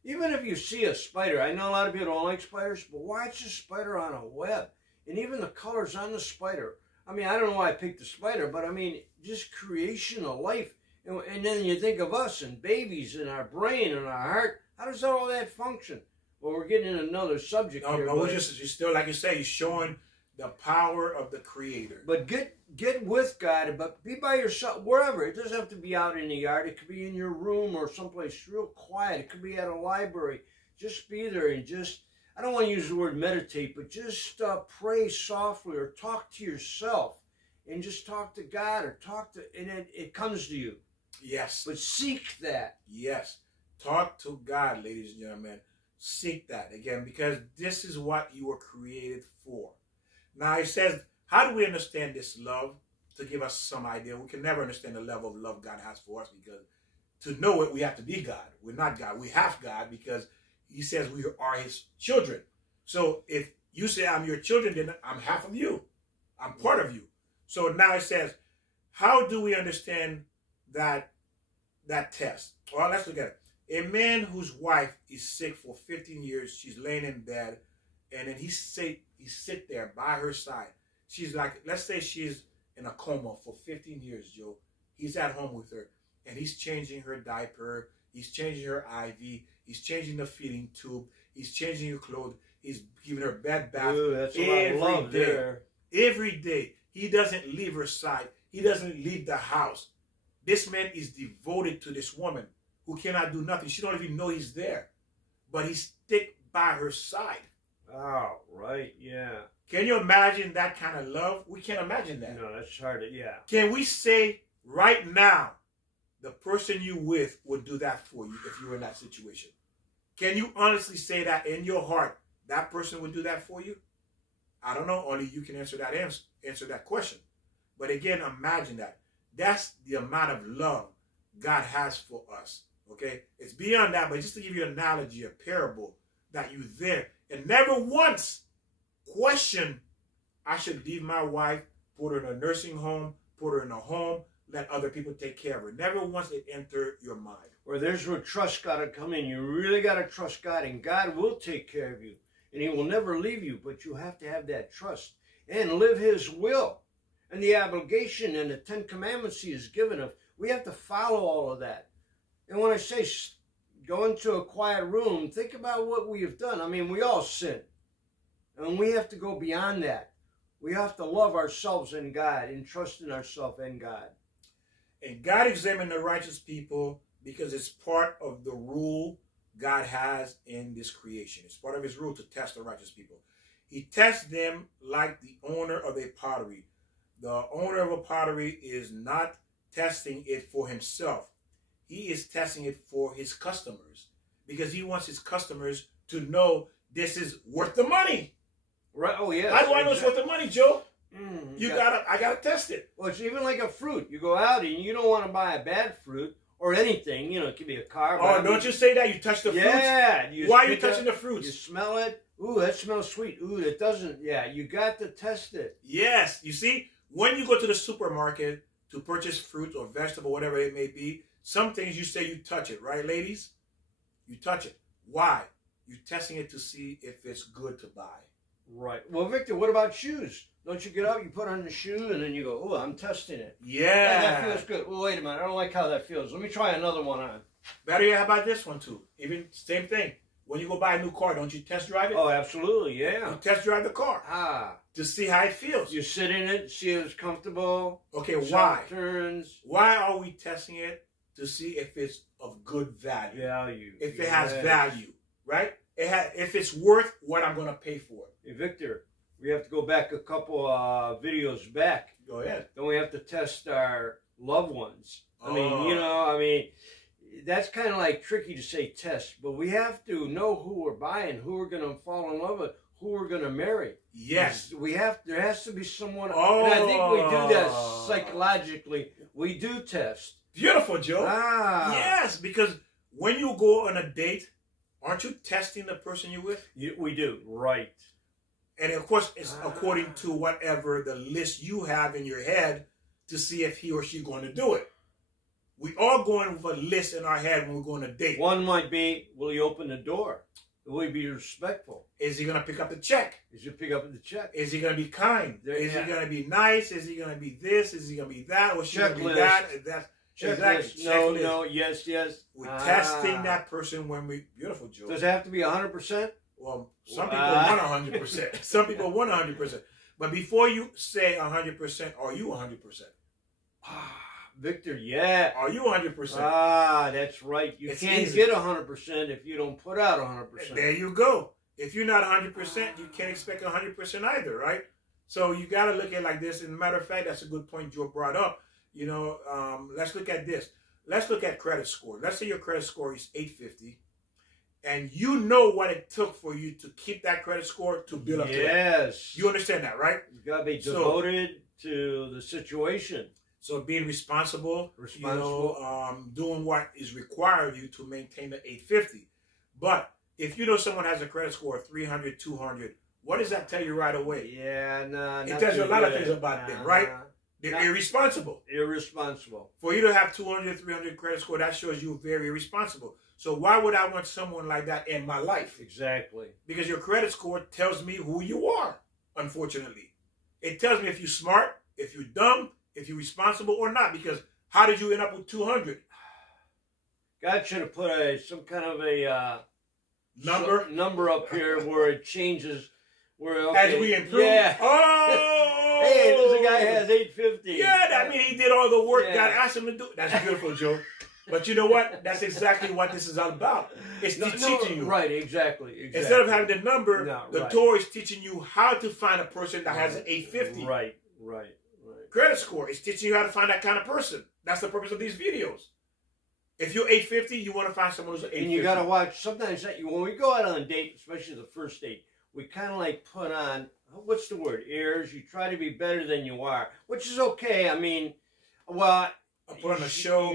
Even if you see a spider, I know a lot of people don't like spiders, but watch a spider on a web. And even the colors on the spider. I mean, I don't know why I picked the spider, but I mean, just creation of life. And then you think of us and babies and our brain and our heart. How does all that function? Well, we're getting in another subject here. No, you're still, like you say, you're showing the power of the Creator. But get with God, but be by yourself, wherever. It doesn't have to be out in the yard. It could be in your room or someplace real quiet. It could be at a library. Just be there and just, I don't want to use the word meditate, but just pray softly or talk to yourself and just talk to God or and it comes to you. Yes. But seek that. Yes. Talk to God, ladies and gentlemen. Seek that, again, because this is what you were created for. Now, it says, how do we understand this love? To give us some idea, we can never understand the level of love God has for us, because to know it, we have to be God. We're not God. We have God, because he says we are his children. So if you say I'm your children, then I'm half of you. I'm part of you. So now it says, how do we understand that test? Well, let's look at it. A man whose wife is sick for 15 years, she's laying in bed, and then he sit there by her side. She's like, let's say she's in a coma for 15 years, Joe. He's at home with her, and he's changing her diaper. He's changing her IV. He's changing the feeding tube. He's changing her clothes. He's giving her bed bath. Ooh, that's a lot of love there. Every day. He doesn't leave her side. He doesn't leave the house. This man is devoted to this woman who cannot do nothing. She don't even know he's there. But he stick by her side. Oh, right, yeah. Can you imagine that kind of love? We can't imagine that. No, that's hard to, yeah. Can we say right now, the person you with would do that for you if you were in that situation? Can you honestly say that in your heart, that person would do that for you? I don't know. Only you can answer that question. But again, imagine that. That's the amount of love God has for us. Okay? It's beyond that, but just to give you an analogy, a parable, that you're there and never once question, I should leave my wife, put her in a nursing home, put her in a home, let other people take care of her. Never once it enter your mind. Well, there's where trust got to come in. You really got to trust God, and God will take care of you, and he will never leave you, but you have to have that trust and live his will and the obligation and the 10 Commandments he has given us. We have to follow all of that. And when I say go into a quiet room, think about what we have done. I mean, we all sin. And we have to go beyond that. We have to love ourselves and God and trust in ourselves and God. And God examined the righteous people because it's part of the rule God has in this creation. It's part of his rule to test the righteous people. He tests them like the owner of a pottery. The owner of a pottery is not testing it for himself. He is testing it for his customers, because he wants his customers to know this is worth the money. Right? Oh, yeah. How do I know it's worth the money, Joe? I gotta test it. Well, it's even like a fruit. You go out and you don't want to buy a bad fruit or anything. You know, it could be a car. Oh, don't you say that? You touch the fruits? Yeah. Why are you touching the fruits? You smell it. Ooh, that smells sweet. Ooh, it doesn't. Yeah, you got to test it. Yes. You see, when you go to the supermarket to purchase fruit or vegetable, whatever it may be, some things you say you touch it, right, ladies? You touch it. Why? You're testing it to see if it's good to buy. Right. Well, Victor, what about shoes? Don't you get up, you put on the shoe, and then you go, oh, I'm testing it. Yeah. That feels good. Well, wait a minute. I don't like how that feels. Let me try another one on. Better yet, how about this one, too? Even same thing. When you go buy a new car, don't you test drive it? Oh, absolutely, yeah. You test drive the car. To see how it feels. You sit in it, see if it's comfortable. Okay, why? Turns. Why are we testing it? To see if it's of good value. If it has value, right? If it's worth what I'm going to pay for it. Hey, Victor, we have to go back a couple videos back. Go ahead. Then we have to test our loved ones. I mean, that's kind of like tricky to say test, but we have to know who we're buying, who we're going to fall in love with, who we're going to marry. Yes. There has to be someone, and I think we do that psychologically. We do test. Beautiful, Joe. Yes, because when you go on a date, aren't you testing the person you're with? We do, right. And of course, it's according to whatever the list you have in your head to see if he or she going to do it. We all going with a list in our head when we're going to date. One might be, will he open the door? Will he be respectful? Is he going to pick up the check? Is he pick up the check? Is he going to be kind? Is he going to be nice? Is he going to be this? Is he going to be that? Or she going to be that? That's checklist. No, yes. We're testing that person when we... Beautiful, Joe. Does it have to be 100%? Well, some people want 100%. Some people want 100%. But before you say 100%, are you 100%? Victor, yeah. Are you 100%? That's right. You can't get 100% if you don't put out 100%. There you go. If you're not 100%, you can't expect 100% either, right? So you got to look at it like this. And matter of fact, that's a good point Joe brought up. You know, let's look at this. Let's look at credit score. Let's say your credit score is 850. And you know what it took for you to keep that credit score to build up to that. Yes. You understand that, right? You got to be devoted to the situation. So being responsible, you know, doing what is required of you to maintain the 850. But if you know someone has a credit score of 300, 200, what does that tell you right away? Yeah, no. It tells you a lot of things about them, right? They're irresponsible. Irresponsible. For you to have 200, 300 credit score, that shows you very irresponsible. So why would I want someone like that in my life? Exactly. Because your credit score tells me who you are, unfortunately. It tells me if you're smart, if you're dumb, if you're responsible or not. Because how did you end up with 200? God should have put some kind of a number up here where it changes. Where as we improve. Yeah. Oh. Hey, this guy has 850. Yeah, that means he did all the work God asked him to do. That's beautiful, Joe. But you know what? That's exactly what this is all about. It's teaching you. Right, exactly. Instead of having the number, the Torah is teaching you how to find a person that has an 850. Right. Credit score is teaching you how to find that kind of person. That's the purpose of these videos. If you're 850, you want to find someone who's 850. And you got to watch. Sometimes when we go out on a date, especially the first date, we kind of like put on, what's the word, airs. You try to be better than you are, which is okay. I mean, well... put on a show.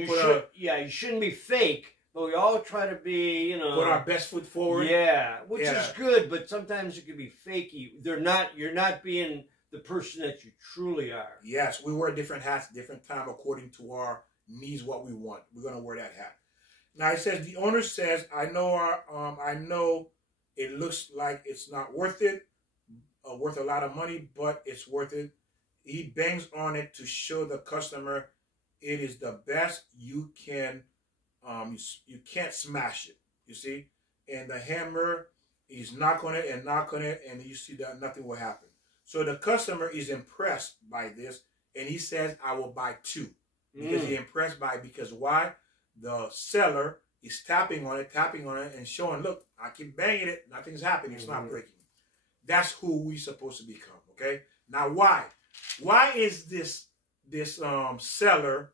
You shouldn't be fake, but we all try to be, you know... Put our best foot forward. Yeah, which is good, but sometimes it can be fakey. You're not being the person that you truly are. Yes, we wear different hats, different time, according to our needs, what we want. We're going to wear that hat. Now, it says, the owner says, I know it looks like it's not worth it, worth a lot of money, but it's worth it. He bangs on it to show the customer it is the best you can. You can't smash it, you see. And the hammer, he's knock on it, and you see that nothing will happen. So the customer is impressed by this, and he says, I will buy 2. Because he's impressed by it. Because why? The seller is tapping on it, and showing, look, I keep banging it, nothing's happening, it's not breaking. That's who we're supposed to become, okay? Now, why? Why is this seller,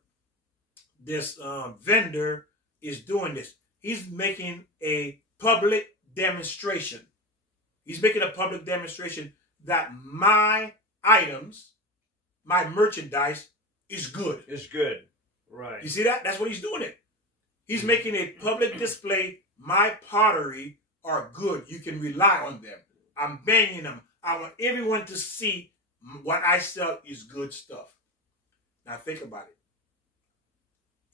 this vendor is doing this? He's making a public demonstration. He's making a public demonstration that my items, my merchandise is good. It's good. Right. You see that? That's what he's doing it. He's making a public display. My pottery are good. You can rely on them. I'm banging them. I want everyone to see what I sell is good stuff. Now think about it.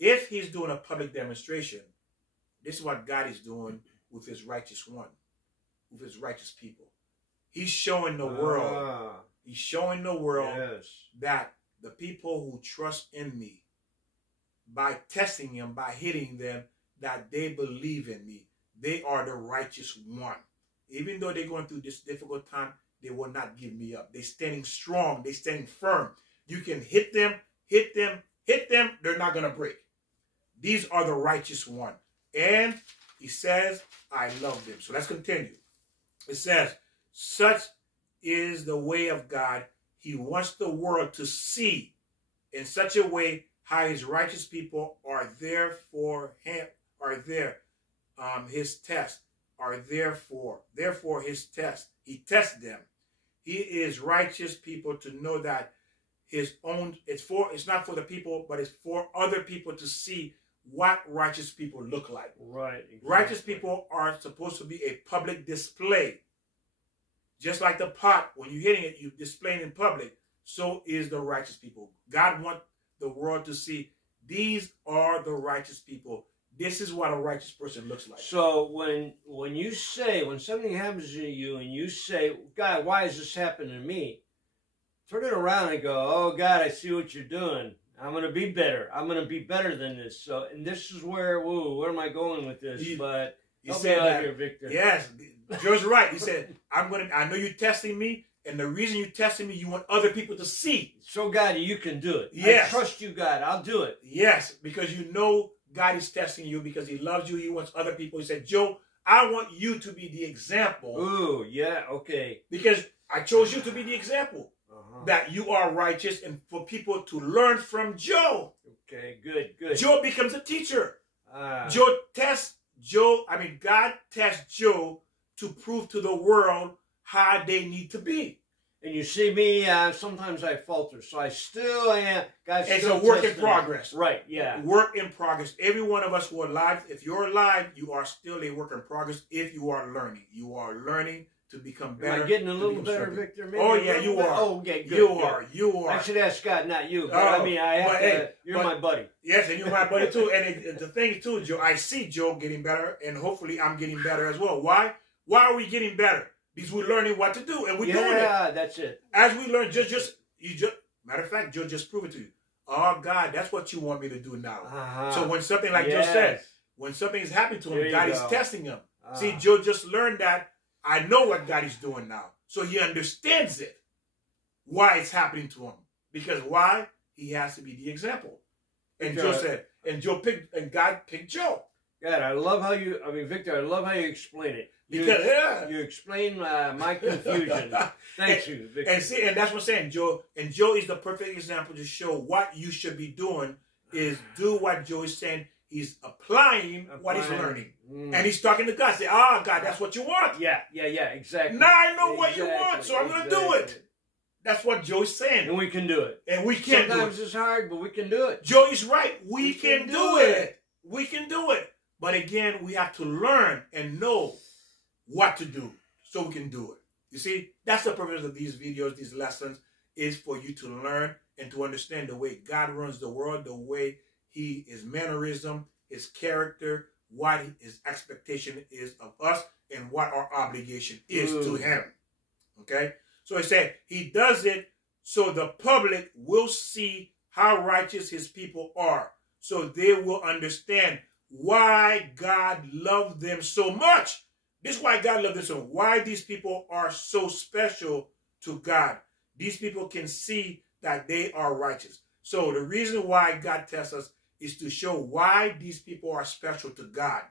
If he's doing a public demonstration, this is what God is doing with his righteous one, with his righteous people. He's showing the world. He's showing the world that the people who trust in me, by testing them, by hitting them, that they believe in me. they are the righteous one. Even though they're going through this difficult time, they will not give me up. They're standing strong. They're standing firm. You can hit them, hit them, hit them. They're not going to break. These are the righteous one. And he says, I love them. So let's continue. It says, such is the way of God. He wants the world to see in such a way how his righteous people are there for him, are there. His test are therefore his test. He tests them. He is righteous people to know that his own, it's not for the people, but it's for other people to see what righteous people look like. Right. Exactly. Righteous people are supposed to be a public display. Just like the pot, when you're hitting it, you display it in public. So is the righteous people. God wants the world to see these are the righteous people. This is what a righteous person looks like. So when you say, when something happens to you and you say, God, why is this happening to me? Turn it around and go, oh, God, I see what you're doing. I'm going to be better. I'm going to be better than this. So, and this is where, where am I going with this? But help me out here, Victor. Yes, Joe's right. He said, I know you're testing me. And the reason you're testing me, you want other people to see. So, God, you can do it. Yes. I trust you, God. I'll do it. Yes, because you know God is testing you because he loves you. He wants other people. He said, Joe, I want you to be the example. Ooh, yeah, okay. Because I chose you to be the example. That you are righteous and for people to learn from Joe. Okay, good, good. Joe becomes a teacher. God tests Joe to prove to the world how they need to be. And you see me, sometimes I falter, so I still am. Guys, it's a work in progress. Right, yeah. Work in progress. Every one of us who are alive, if you're alive, you are still a work in progress if you are learning. You are learning to become better. Am I getting a little better, Victor? Maybe oh, yeah, you are. Oh, okay, good. You are. I should ask God, not you. But I mean, I have to. You're my buddy. Yes, and you're my buddy too. And the thing too, Joe, I see Joe getting better, and hopefully I'm getting better as well. Why? Why are we getting better? Because we're learning what to do, and we're doing it. Yeah, that's it. As we learn, matter of fact, Joe just proved it to you. Oh, God, that's what you want me to do now. So when something like Joe said, when something is happening to him, God is testing him. See, Joe just learned that I know what God is doing now. So he understands it. Why it's happening to him. Because why? He has to be the example. And Joe said, and God picked Joe. God, I love how you, Victor, I love how you explain it. You explain my confusion. Thank you, Victor. And that's what I'm saying, Joe. And Joe is the perfect example to show what you should be doing is do what Joe is saying. He's applying what he's learning. And he's talking to God. Say, God, that's what you want. Yeah, exactly. Now I know what you want, so I'm going to do it. That's what Joe's saying. And we can do it. And we can do it. Sometimes it's hard, but we can do it. Joe is right. We can do it. We can do it. But again, we have to learn and know what to do so we can do it. You see, that's the purpose of these videos, these lessons, is for you to learn and to understand the way God runs the world, the way his mannerism, his character, what his expectation is of us, and what our obligation is to him. Okay? So he said, he does it so the public will see how righteous his people are. So they will understand why God loved them so much. This is why God loved them so much. Why these people are so special to God. These people can see that they are righteous. So the reason why God tests us is to show why these people are special to God.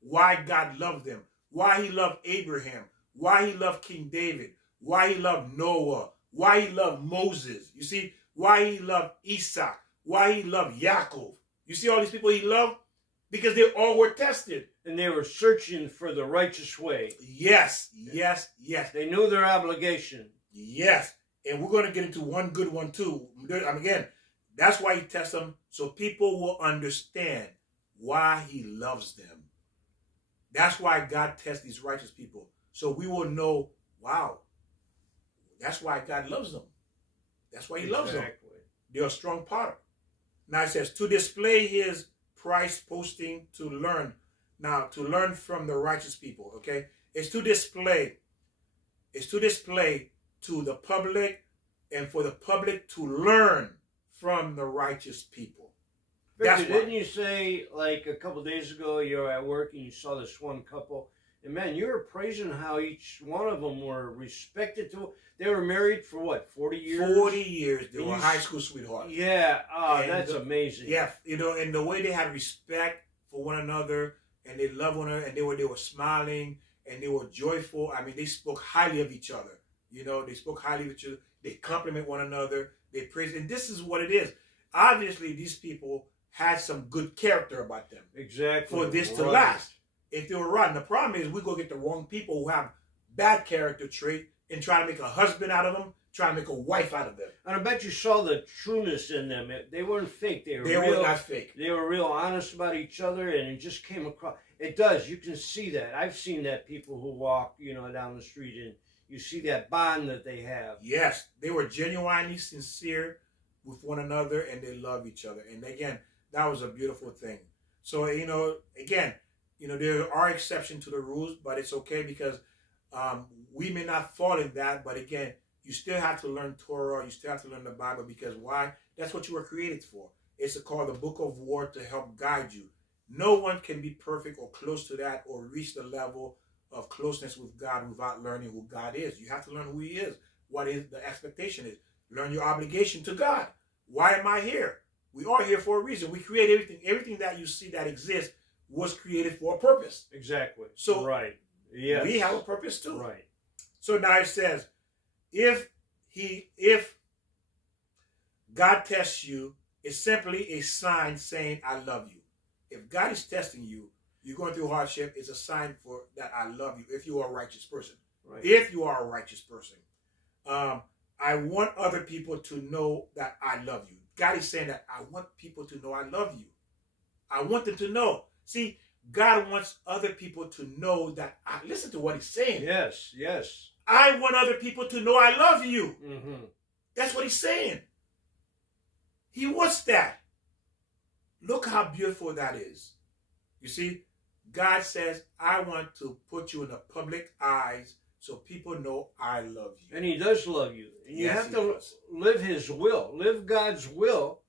Why God loved them. Why he loved Abraham. Why he loved King David. Why he loved Noah. Why he loved Moses. You see, why he loved Isaac. Why he loved Yaakov. You see all these people he loved? Because they all were tested. And they were searching for the righteous way. Yes. They knew their obligation. Yes. And we're going to get into one good one too. Again, that's why he tests them, so people will understand why he loves them. That's why God tests these righteous people. So we will know, wow, that's why God loves them. That's why he loves them. They're a strong potter. Now it says, to display his price posting to learn. Now, to learn from the righteous people, okay? It's to display. It's to display to the public and for the public to learn from the righteous people. Victor, didn't you say, like, a couple days ago, you were at work and you saw this one couple, and man, you were praising how each one of them were respected. They were married for what, 40 years? 40 years. They were high school sweethearts. Yeah, that's amazing. Yeah, and the way they had respect for one another, and they loved one another, and they were smiling, and they were joyful. I mean, they spoke highly of each other. They spoke highly of each other. They compliment one another. They praise, and this is what it is. Obviously, these people had some good character about them. Exactly. For this to last. If they were rotten. The problem is we go get the wrong people who have bad character trait and try to make a husband out of them, try to make a wife out of them. And I bet you saw the trueness in them. They weren't fake. They were not fake. They were real honest about each other, and it just came across. It does. You can see that. I've seen that, people who walk, down the street, and you see that bond that they have. Yes. They were genuinely sincere with one another, and they love each other. And again, that was a beautiful thing. So, again, there are exceptions to the rules, but it's okay because we may not fall in that. But again, you still have to learn Torah. You still have to learn the Bible because why? That's what you were created for. It's called the Book of War to help guide you. No one can be perfect or close to that or reach the level of closeness with God without learning who God is. You have to learn who He is, what is the expectation is. Learn your obligation to God. Why am I here? We are here for a reason. We create everything. Everything that you see that exists was created for a purpose. Exactly. So right. Yes. We have a purpose too. Right. So now it says, if God tests you, it's simply a sign saying, I love you. If God is testing you, you're going through hardship, it's a sign for that I love you if you are a righteous person. Right. If you are a righteous person. I want other people to know that I love you. God is saying that I want people to know I love you. I want them to know. See, God wants other people to know that listen to what He's saying. Yes, yes. I want other people to know I love you. Mm-hmm. That's what He's saying. He wants that. Look how beautiful that is. You see, God says, I want to put you in the public eyes so people know I love you. And He does love you. And you Yes, have to live His will. Live God's will.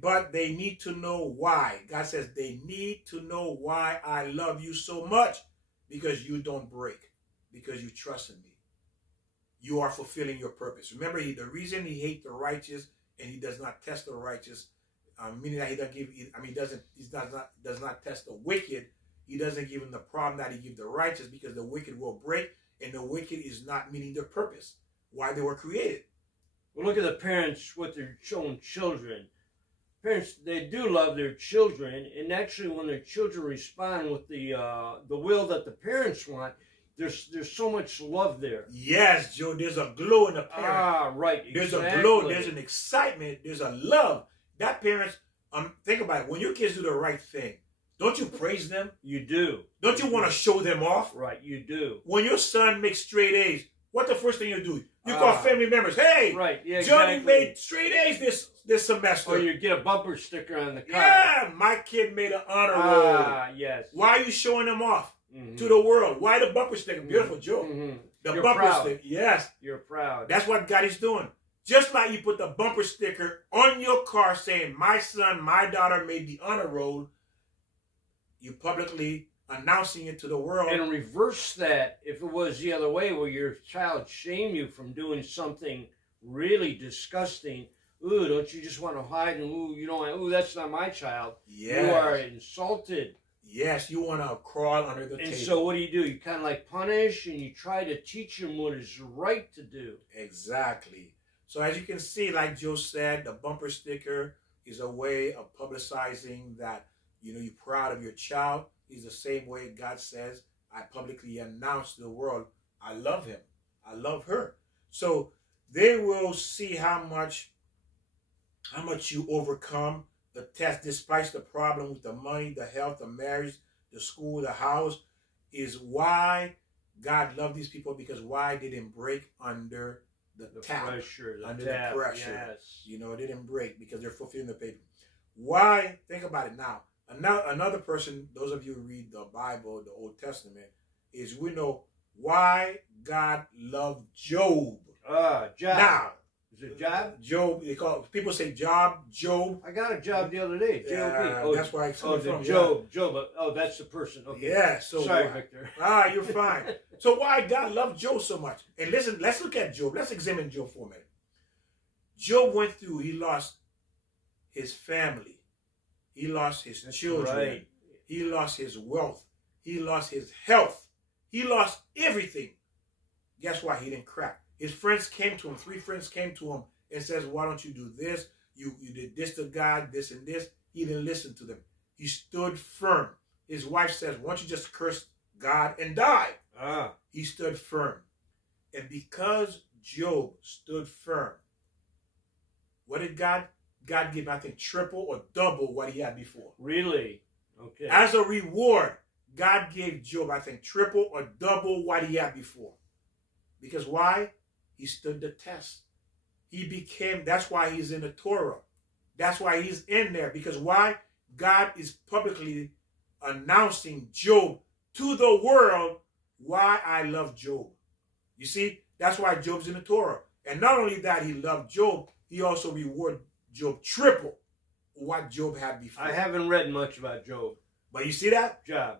But they need to know why. God says they need to know why I love you so much. Because you don't break. Because you trust in me. You are fulfilling your purpose. Remember, the reason He hates the righteous and He does not test the righteous, meaning that He doesn't give. Does not test the wicked. He doesn't give them the problem that He gives the righteous, because the wicked will break, and the wicked is not meeting their purpose, why they were created. Well, look at the parents with their own children. Parents, they do love their children, and actually, when their children respond with the will that the parents want, there's so much love there. Yes, Joe. There's a glow in the parent. Ah, right. There's exactly. a glow. There's an excitement. There's a love. That parents, think about it. When your kids do the right thing, don't you praise them? You do. Don't you want to show them off? Right, you do. When your son makes straight A's, what's the first thing you do? You call family members. Hey, right, yeah, Johnny exactly. made straight A's this semester. Or you get a bumper sticker on the car. Yeah, my kid made an honor roll. Ah, yes. Why are you showing them off Mm-hmm. to the world? Why the bumper sticker? Beautiful, Joe. Mm-hmm. The You're bumper proud. sticker. Yes. You're proud. That's what God is doing. Just like you put the bumper sticker on your car saying, my son, my daughter made the honor roll, you publicly announcing it to the world. And reverse that if it was the other way, where your child shamed you from doing something really disgusting. Ooh, don't you just want to hide? And ooh, you don't. Ooh, that's not my child. Yes. You are insulted. Yes, you want to crawl under the table. And so what do? You kind of like punish, and you try to teach him what is right to do. Exactly. So as you can see, like Joe said, the bumper sticker is a way of publicizing that, you're proud of your child. It's the same way God says, I publicly announce to the world, I love him. I love her. So they will see how much you overcome the test, despite the problem with the money, the health, the marriage, the school, the house, is why God loved these people, because why they didn't break under the tap, pressure, under the pressure. Yes. It didn't break because they're fulfilling the paper. Why? Think about it now. Another person, those of you who read the Bible, the Old Testament, is we know why God loved Job. Job. Now, Is it Job? Job. They call it, people say Job, Job. I got a job the other day. Job. Oh, that's why it's coming from. Job. Yeah. Job. Oh, that's the person. Okay. Yeah. So sorry, Victor. You're fine. So why God loved Job so much? And listen, let's look at Job. Let's examine Job for a minute. Job went through. He lost his family. He lost his children. Right. He lost his wealth. He lost his health. He lost everything. Guess why? He didn't crack. His friends came to him. 3 friends came to him and says, why don't you do this? You did this to God, this and this. He didn't listen to them. He stood firm. His wife says, why don't you just curse God and die? He stood firm. And because Job stood firm, what did God give? I think triple or double what he had before. Really? Okay. As a reward, God gave Job, I think, triple or double what he had before. Because why? He stood the test. That's why he's in the Torah. That's why he's in there. Because why? God is publicly announcing Job to the world why I love Job. You see, that's why Job's in the Torah. And not only that, he loved Job, he also rewarded Job triple what Job had before. I haven't read much about Job. But you see that? Job.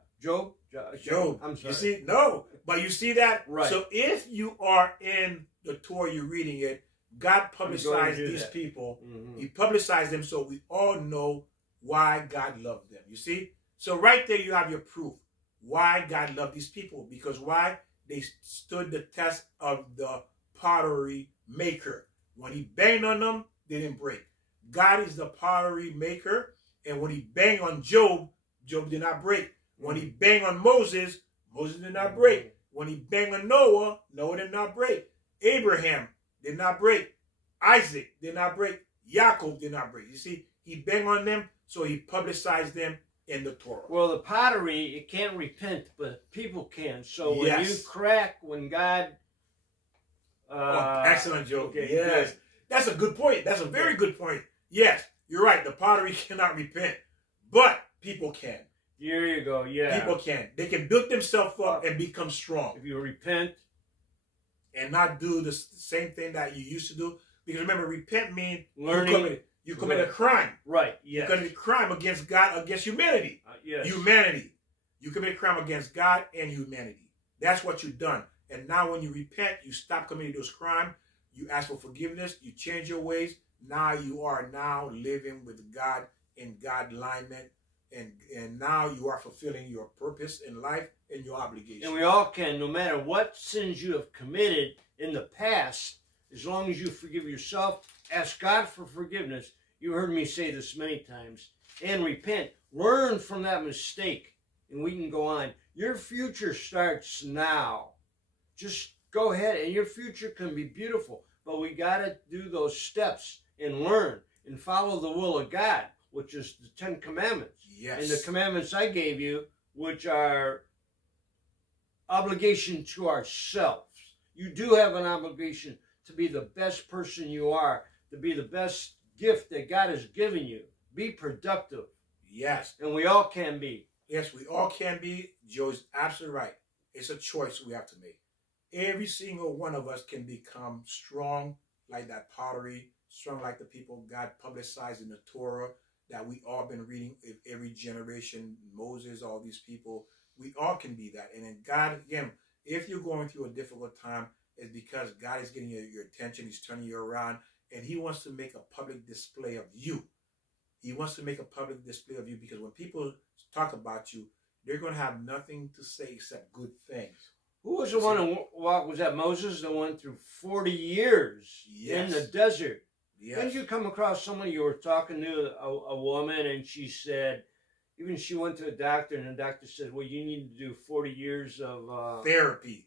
I'm sorry. You see? No. But you see that? Right. So if you are in the Torah, you're reading it, God publicized these people. Mm-hmm. He publicized them so we all know why God loved them. You see? So right there you have your proof. Why God loved these people. Because why? They stood the test of the pottery maker. When he banged on them, they didn't break. God is the pottery maker. And when he banged on Job, Job did not break. When he banged on Moses, Moses did not break. When he banged on Noah, Noah did not break. Abraham did not break. Isaac did not break. Yaakov did not break. You see, he banged on them, so he publicized them in the Torah. Well, the pottery, it can't repent, but people can. So when you crack, when God... excellent joke. Okay, yes. Good. That's a good point. That's a very good point. Yes, you're right. The pottery cannot repent, but people can. There you go, yeah. People can. They can build themselves up and become strong. If you repent. And not do the same thing that you used to do. Because remember, repent means you commit a crime. Right, yes. You commit a crime against God, against humanity. Yes. Humanity. You commit a crime against God and humanity. That's what you've done. And now when you repent, you stop committing those crimes. You ask for forgiveness. You change your ways. Now you are now living with God in God alignment. And now you are fulfilling your purpose in life and your obligation. And we all can, no matter what sins you have committed in the past, as long as you forgive yourself, ask God for forgiveness. You heard me say this many times. And repent. Learn from that mistake. And we can go on. Your future starts now. Just go ahead and your future can be beautiful. But we got to do those steps and learn and follow the will of God, which is the 10 Commandments. Yes. And the commandments I gave you, which are obligation to ourselves. You do have an obligation to be the best person you are, to be the best gift that God has given you. Be productive. Yes. And we all can be. Yes, we all can be. Joe's absolutely right. It's a choice we have to make. Every single one of us can become strong like that pottery, strong like the people God publicized in the Torah, that we all been reading every generation, Moses, all these people. We all can be that. And then God, again, if you're going through a difficult time, it's because God is getting your attention. He's turning you around. And he wants to make a public display of you. He wants to make a public display of you because when people talk about you, they're going to have nothing to say except good things. Who was the one who walked? Was that Moses that went through 40 years in the desert? Yes. Didn't you come across someone, you were talking to a woman, and she said, even she went to a doctor, and the doctor said, well, you need to do 40 years of... therapy.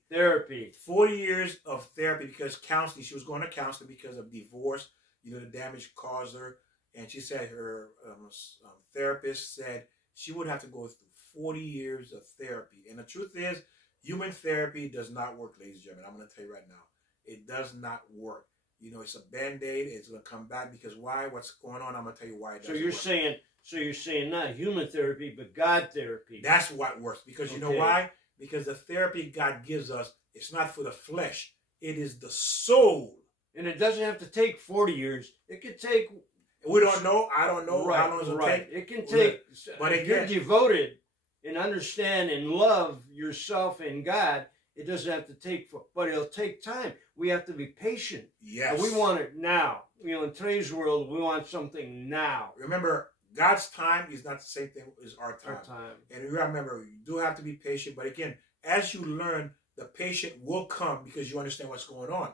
40 years of therapy because counseling. She was going to counseling because of divorce. You know, the damage caused her. And she said her therapist said she would have to go through 40 years of therapy. And the truth is, human therapy does not work, ladies and gentlemen. I'm going to tell you right now. It does not work. You know, it's a Band-Aid. It's going to come back because why? What's going on? I'm going to tell you why it doesn't work. So you're saying not human therapy, but God therapy. That's what works. Because you know why? Because the therapy God gives us, it's not for the flesh. It is the soul. And it doesn't have to take 40 years. It could take... We don't know. I don't know right, how long it will take. It can take... But if you're devoted and understand and love yourself and God, it doesn't have to take... But it'll take time. We have to be patient. Yes. And we want it now. You know, in today's world, we want something now. Remember, God's time is not the same thing as our time. Our time. And you remember, you do have to be patient. But again, as you learn, the patient will come because you understand what's going on.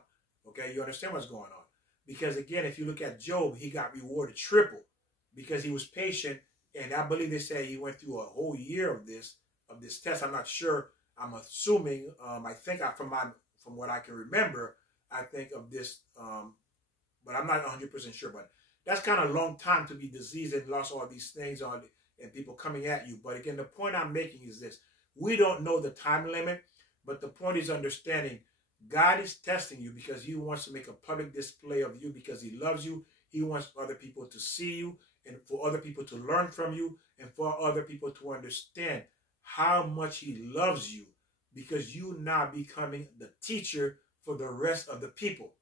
Okay? You understand what's going on. Because again, if you look at Job, he got rewarded triple because he was patient. And I believe they say he went through a whole year of this test. I'm not sure. I'm assuming. I think from what I can remember, I think of this. But I'm not 100% sure. But that's kind of a long time to be diseased and lost all these things and people coming at you. But again, the point I'm making is this. We don't know the time limit, but the point is understanding God is testing you because he wants to make a public display of you because he loves you. He wants other people to see you and for other people to learn from you and for other people to understand how much he loves you because you now becoming the teacher for the rest of the people.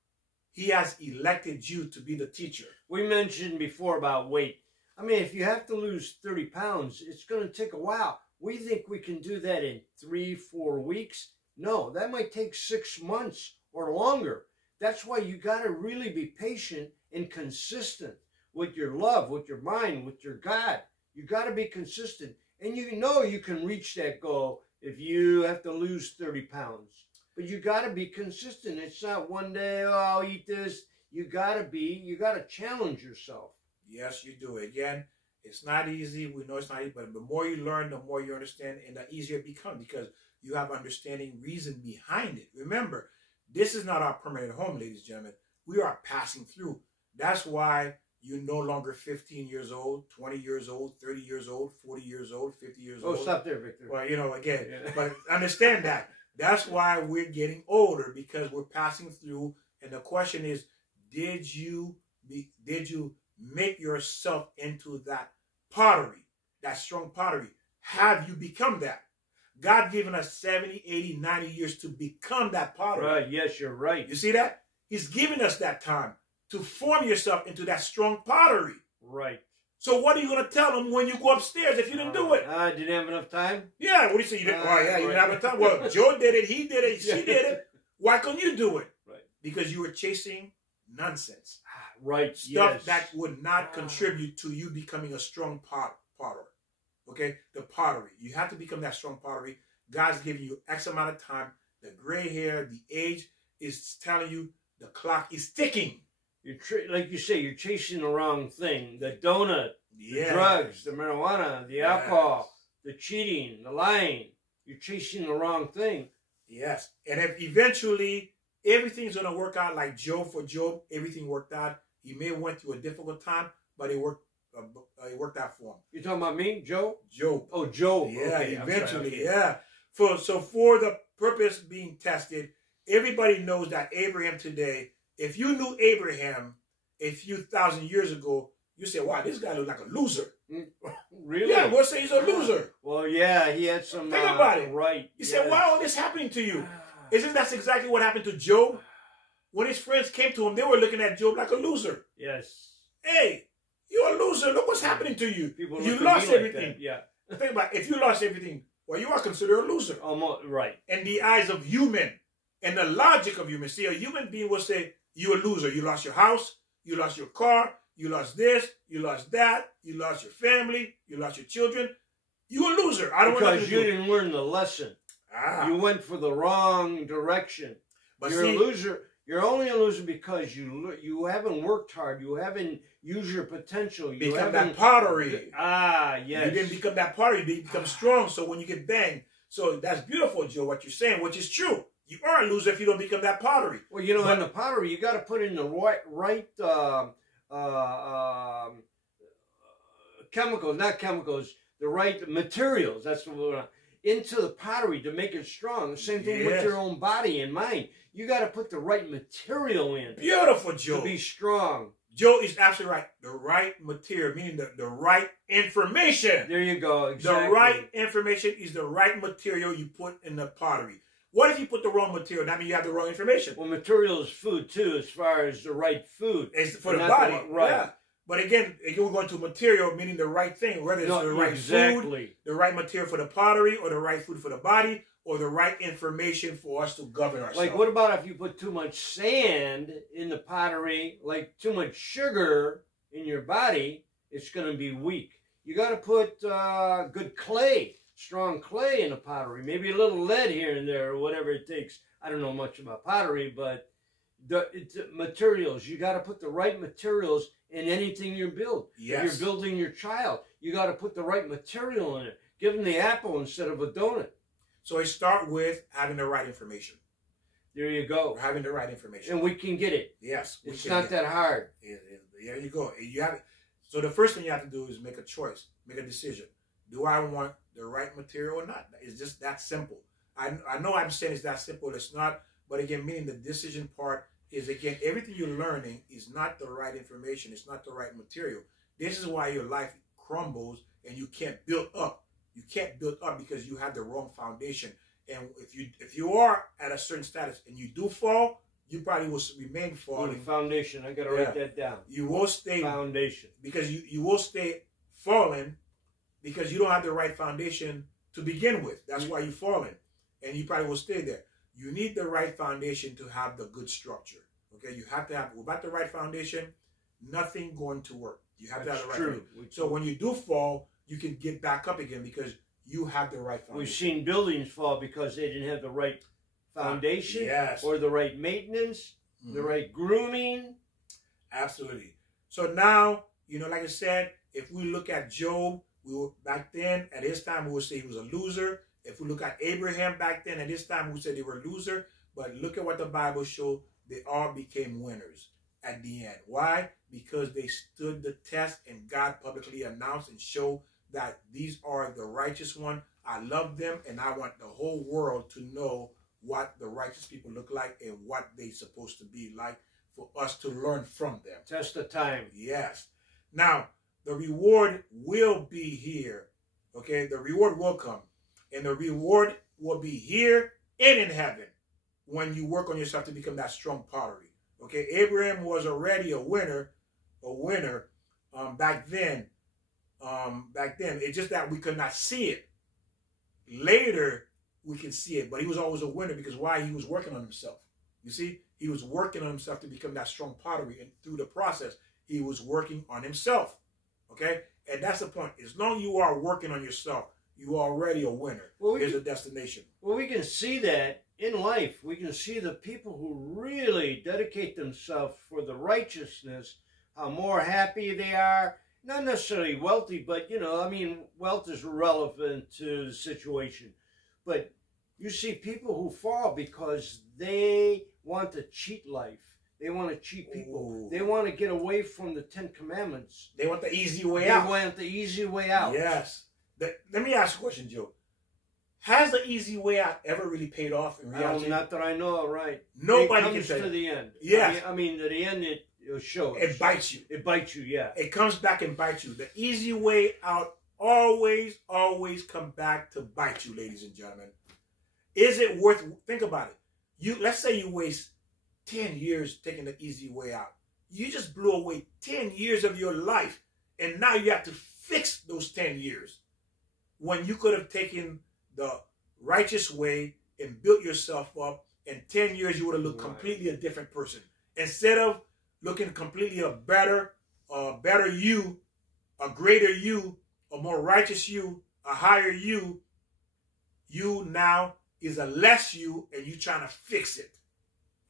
He has elected you to be the teacher. We mentioned before about weight. I mean, if you have to lose 30 pounds, it's going to take a while. We think we can do that in 3-4 weeks. No, that might take 6 months or longer. That's why you got to really be patient and consistent with your love, with your mind, with your God. You got to be consistent. And you know you can reach that goal if you have to lose 30 pounds. But you got to be consistent. It's not one day, oh, I'll eat this. You got to challenge yourself. Yes, you do. Again, it's not easy. We know it's not easy, but the more you learn, the more you understand, and the easier it becomes because you have understanding, reason behind it. Remember, this is not our permanent home, ladies and gentlemen. We are passing through. That's why you're no longer 15 years old, 20 years old, 30 years old, 40 years old, 50 years old. Oh, stop there, Victor. Well, you know, again, but understand that. That's why we're getting older because we're passing through. And the question is, did you make yourself into that pottery, that strong pottery? Have you become that? God given us 70, 80, 90 years to become that pottery. Right, yes, you're right. You see that? He's given us that time to form yourself into that strong pottery. Right. So what are you going to tell them when you go upstairs if you didn't do it? I didn't have enough time? Yeah, what do you say? You didn't, oh, yeah, you didn't have enough time. Well, Joe did it, he did it, she did it. Why couldn't you do it? Right. Because you were chasing nonsense. Right, Stuff that would not contribute to you becoming a strong potter. Okay? The pottery. You have to become that strong pottery. God's giving you X amount of time. The gray hair, the age is telling you the clock is ticking. Like you say, you're chasing the wrong thing. The donut, the drugs, the marijuana, the alcohol, the cheating, the lying. You're chasing the wrong thing. Yes. And if eventually everything's going to work out like Job, everything worked out. He may have went through a difficult time, but it worked out for him. You talking about me, Job? Job. Oh, Job. Yeah, okay, eventually, yeah. So for the purpose being tested, everybody knows that Abraham today, if you knew Abraham a few thousand years ago, you say, wow, this guy looks like a loser. Really? Yeah, we'll say he's a loser. Well, yeah, he had some... Think about it. Right. You say, why all this happening to you? Isn't that exactly what happened to Job? When his friends came to him, they were looking at Job like a loser. Yes. Hey, you're a loser. Look what's happening to you. You lost everything. Like yeah. Think about it. If you lost everything, well, you are considered a loser. Almost, right. In the eyes of human and the logic of human. See, a human being will say, you're a loser. You lost your house. You lost your car. You lost this. You lost that. You lost your family. You lost your children. You're a loser. I don't want to because you didn't learn the lesson. You went for the wrong direction. But you're a loser. You're only a loser because you haven't worked hard. You haven't used your potential. You become that pottery. Yes. You didn't become that pottery. You become strong. So when you get banged, so that's beautiful, Joe. What you're saying, which is true. You are a loser if you don't become that pottery. Well, you know, in the pottery, you got to put in the right chemicals, not chemicals, the right materials. That's what we're into the pottery to make it strong. The same thing with your own body and mind. You got to put the right material in. Beautiful, Joe. To be strong. Joe is absolutely right. The right material, meaning the right information. There you go. Exactly. The right information is the right material you put in the pottery. What if you put the wrong material? That means you have the wrong information. Well, material is food too, as far as the right food. It's for the body, right? Yeah. But again, we're going to material, meaning the right thing, whether it's the right food, the right material for the pottery, or the right food for the body, or the right information for us to govern ourselves. Like, what about if you put too much sand in the pottery, like too much sugar in your body, it's going to be weak. You got to put good clay, strong clay in the pottery, maybe a little lead here and there, or whatever it takes. I don't know much about pottery, but it's materials. You got to put the right materials in anything you build. Yes. If you're building your child, you got to put the right material in it. Give them the apple instead of a donut. So it starts with having the right information. There you go. Having the right information. And we can get it. Yes. It's not that hard. There you go. You have it. So the first thing you have to do is make a choice, make a decision. Do I want the right material or not? It's just that simple. I know I'm saying it's that simple. It's not. But again, meaning the decision part is, again, everything you're learning is not the right information. It's not the right material. This is why your life crumbles and you can't build up. You can't build up because you have the wrong foundation. And if you are at a certain status and you do fall, you probably will remain falling. Foundation. I got to write that down. You will stay foundation because you will stay falling because you don't have the right foundation to begin with. That's why you're falling, and you probably will stay there. You need the right foundation to have the good structure. Okay, you have to have. Without the right foundation, nothing going to work. You have to have the right foundation. So when you do fall, you can get back up again because you have the right foundation. We've seen buildings fall because they didn't have the right foundation, or the right maintenance, the right grooming. Absolutely. So now, like I said, if we look at Job, back then, at his time, we would say he was a loser. If we look at Abraham back then, at this time, we would say they were a loser. But look at what the Bible showed. They all became winners at the end. Why? Because they stood the test and God publicly announced and showed that these are the righteous one. I love them and I want the whole world to know what the righteous people look like and what they're supposed to be like for us to learn from them. Test of time. Yes. Now, the reward will be here. Okay? The reward will come. And the reward will be here and in heaven when you work on yourself to become that strong pottery. Okay? Abraham was already a winner back then. It's just that we could not see it. Later, we can see it, but he was always a winner because why? He was working on himself. You see, he was working on himself to become that strong pottery, and through the process, he was working on himself. Okay, and that's the point. As long as you are working on yourself, you are already a winner. There's a destination. Well, we can see that in life. We can see the people who really dedicate themselves for the righteousness, how more happy they are. Not necessarily wealthy, but, wealth is relevant to the situation. But you see people who fall because they want to cheat life. They want to cheat people. Ooh. They want to get away from the 10 Commandments. They want the easy way out. They want the easy way out. Yes. Let me ask you a question, Joe. Has the easy way out ever really paid off in reality? Not that I know of, right? Nobody can say. It comes to the end. Yes. To the end, it'll show. It bites you. It bites you, yeah. It comes back and bites you. The easy way out always come back to bite you, ladies and gentlemen. Is it worth, think about it. Let's say you waste 10 years taking the easy way out. You just blew away 10 years of your life. And now you have to fix those 10 years. When you could have taken the righteous way and built yourself up, in 10 years you would have looked completely a different person. Instead of looking completely a better you, a greater you, a more righteous you, a higher you now is a less you, and you trying to fix it.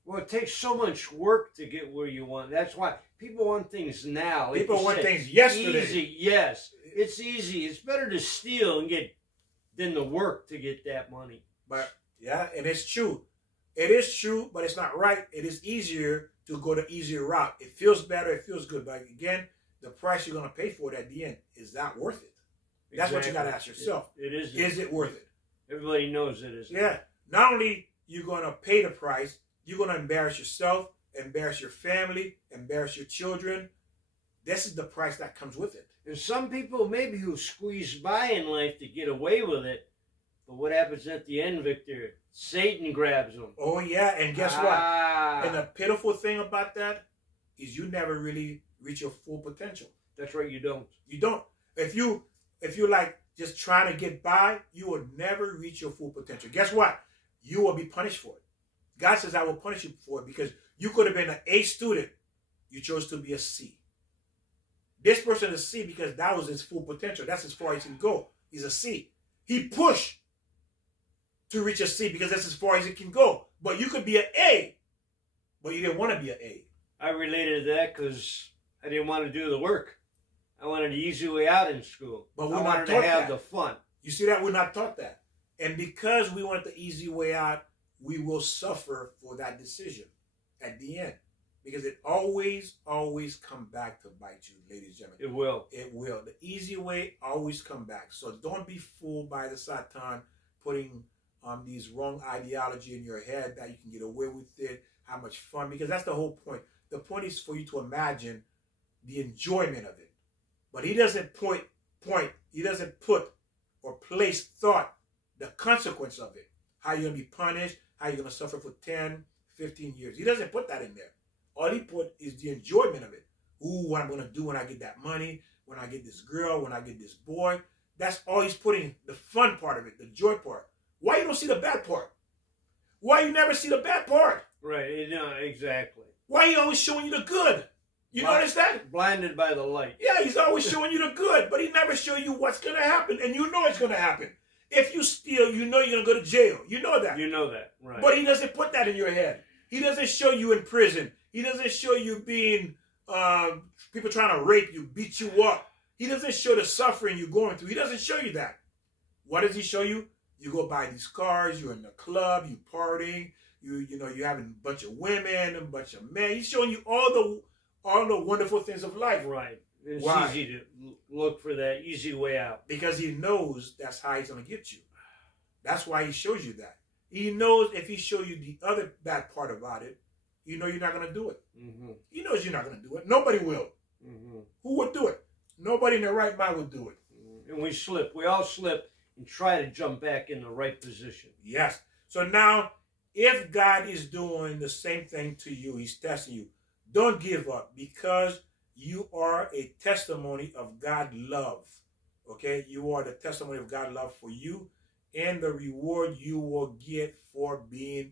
Well, it takes so much work to get where you want. That's why people want things now. Like people want things yesterday. Easy, yes. It's easy. It's better to steal and than to work to get that money. But yeah, and it's true. It is true, but it's not right. It is easier to go the easier route. It feels better. It feels good. But again, the price you're going to pay for it at the end, is that worth it? That's what you got to ask yourself. It is. Is it worth it? Everybody knows it is. Yeah. Not only you're going to pay the price, you're going to embarrass yourself, embarrass your family, embarrass your children. This is the price that comes with it. There's some people maybe who squeeze by in life to get away with it, But what happens at the end, Victor? Satan grabs them. Oh, yeah. And guess what? And the pitiful thing about that is you never really reach your full potential. That's right, you don't. You don't. If you like just trying to get by, you will never reach your full potential. Guess what? You will be punished for it. God says, I will punish you for it because you could have been an A student. You chose to be a C. This person is a C because that was his full potential. That's as far as he can go. He's a C. He pushed to reach a C because that's as far as it can go. But you could be an A, but you didn't want to be an A. I related to that because I didn't want to do the work. I wanted the easy way out in school. But we're I not wanted taught to have that. the fun. You see that? We're not taught that. And because we want the easy way out, we will suffer for that decision at the end. Because it always come back to bite you, ladies and gentlemen. It will. It will. The easy way always come back. So don't be fooled by the Satan putting these wrong ideology in your head that you can get away with it, how much fun, because that's the whole point. The point is for you to imagine the enjoyment of it. But he doesn't he doesn't put or place thought, the consequence of it. How you're going to be punished, how you're going to suffer for 10, 15 years. He doesn't put that in there. All he put is the enjoyment of it. Ooh, what I'm going to do when I get that money, when I get this girl, when I get this boy. That's all he's putting, the fun part of it, the joy part. Why you don't see the bad part? Why you never see the bad part? Right, exactly. Why he always showing you the good? You notice that? Blinded by the light. Yeah, he's always showing you the good, but he never show you what's going to happen, and you know it's going to happen. If you steal, you know you're going to go to jail. You know that. You know that, right. But he doesn't put that in your head. He doesn't show you in prison. He doesn't show you being, people trying to rape you, beat you up. He doesn't show the suffering you're going through. He doesn't show you that. What does he show you? You go buy these cars, you're in the club, you partying, you're having a bunch of women, a bunch of men. He's showing you all the wonderful things of life. Right. It's Why? easy to look for that easy way out. Because he knows that's how he's going to get you. That's why he shows you that. He knows if he show you the other bad part about it, you know you're not going to do it. Mm-hmm. He knows you're not going to do it. Nobody will. Mm-hmm. Who would do it? Nobody in their right mind would do it. And we slip. We all slip and try to jump back in the right position. Yes. So now, if God is doing the same thing to you, he's testing you, don't give up because you are a testimony of God's love. Okay? You are the testimony of God's love for you and the reward you will get for being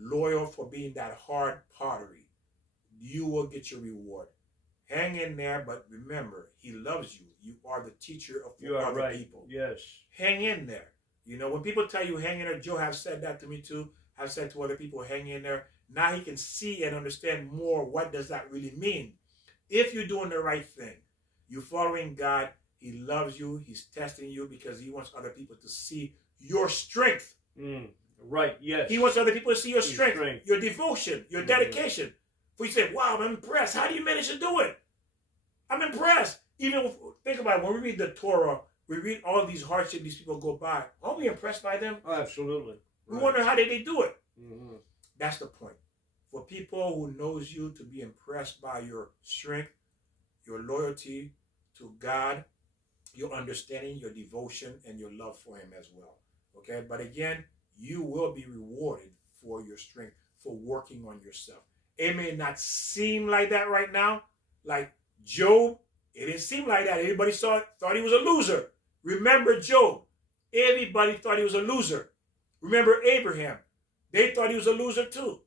loyal, for being that hard pottery. You will get your reward. Hang in there, but remember, he loves you. You are the teacher of other people. Yes. Hang in there. You know, when people tell you hang in there, Joe have said that to me too. I've said to other people, hang in there. Now he can see and understand more what does that really mean. If you're doing the right thing, you're following God, he loves you, he's testing you because he wants other people to see your strength. Right, yes. He wants other people to see your strength, your devotion, your dedication. For you say, wow, I'm impressed. How do you manage to do it? I'm impressed. Even think about it, when we read the Torah, we read all these hardships these people go by. Aren't we impressed by them? Oh, absolutely. We wonder how did they do it. Mm-hmm. That's the point. For people who knows you to be impressed by your strength, your loyalty to God, your understanding, your devotion, and your love for him as well. Okay? But again, you will be rewarded for your strength, for working on yourself. It may not seem like that right now. Like Job, it didn't seem like that. Everybody thought he was a loser. Remember Job. Everybody thought he was a loser. Remember Abraham. They thought he was a loser too.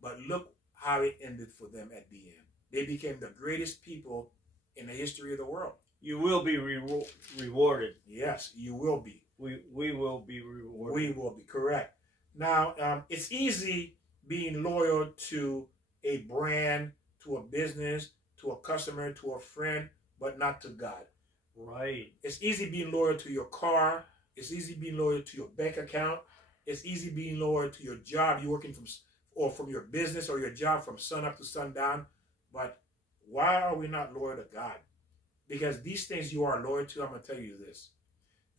But look how it ended for them at the end. They became the greatest people in the history of the world. You will be rewarded. Yes, you will be. We will be rewarded. We will be, correct. Now, it's easy being loyal to a brand, to a business, to a customer, to a friend, but not to God. Right. It's easy being loyal to your car. It's easy being loyal to your bank account. It's easy being loyal to your job. You're working from your business or your job from sun up to sundown. But why are we not loyal to God? Because these things you are loyal to, I'm going to tell you this.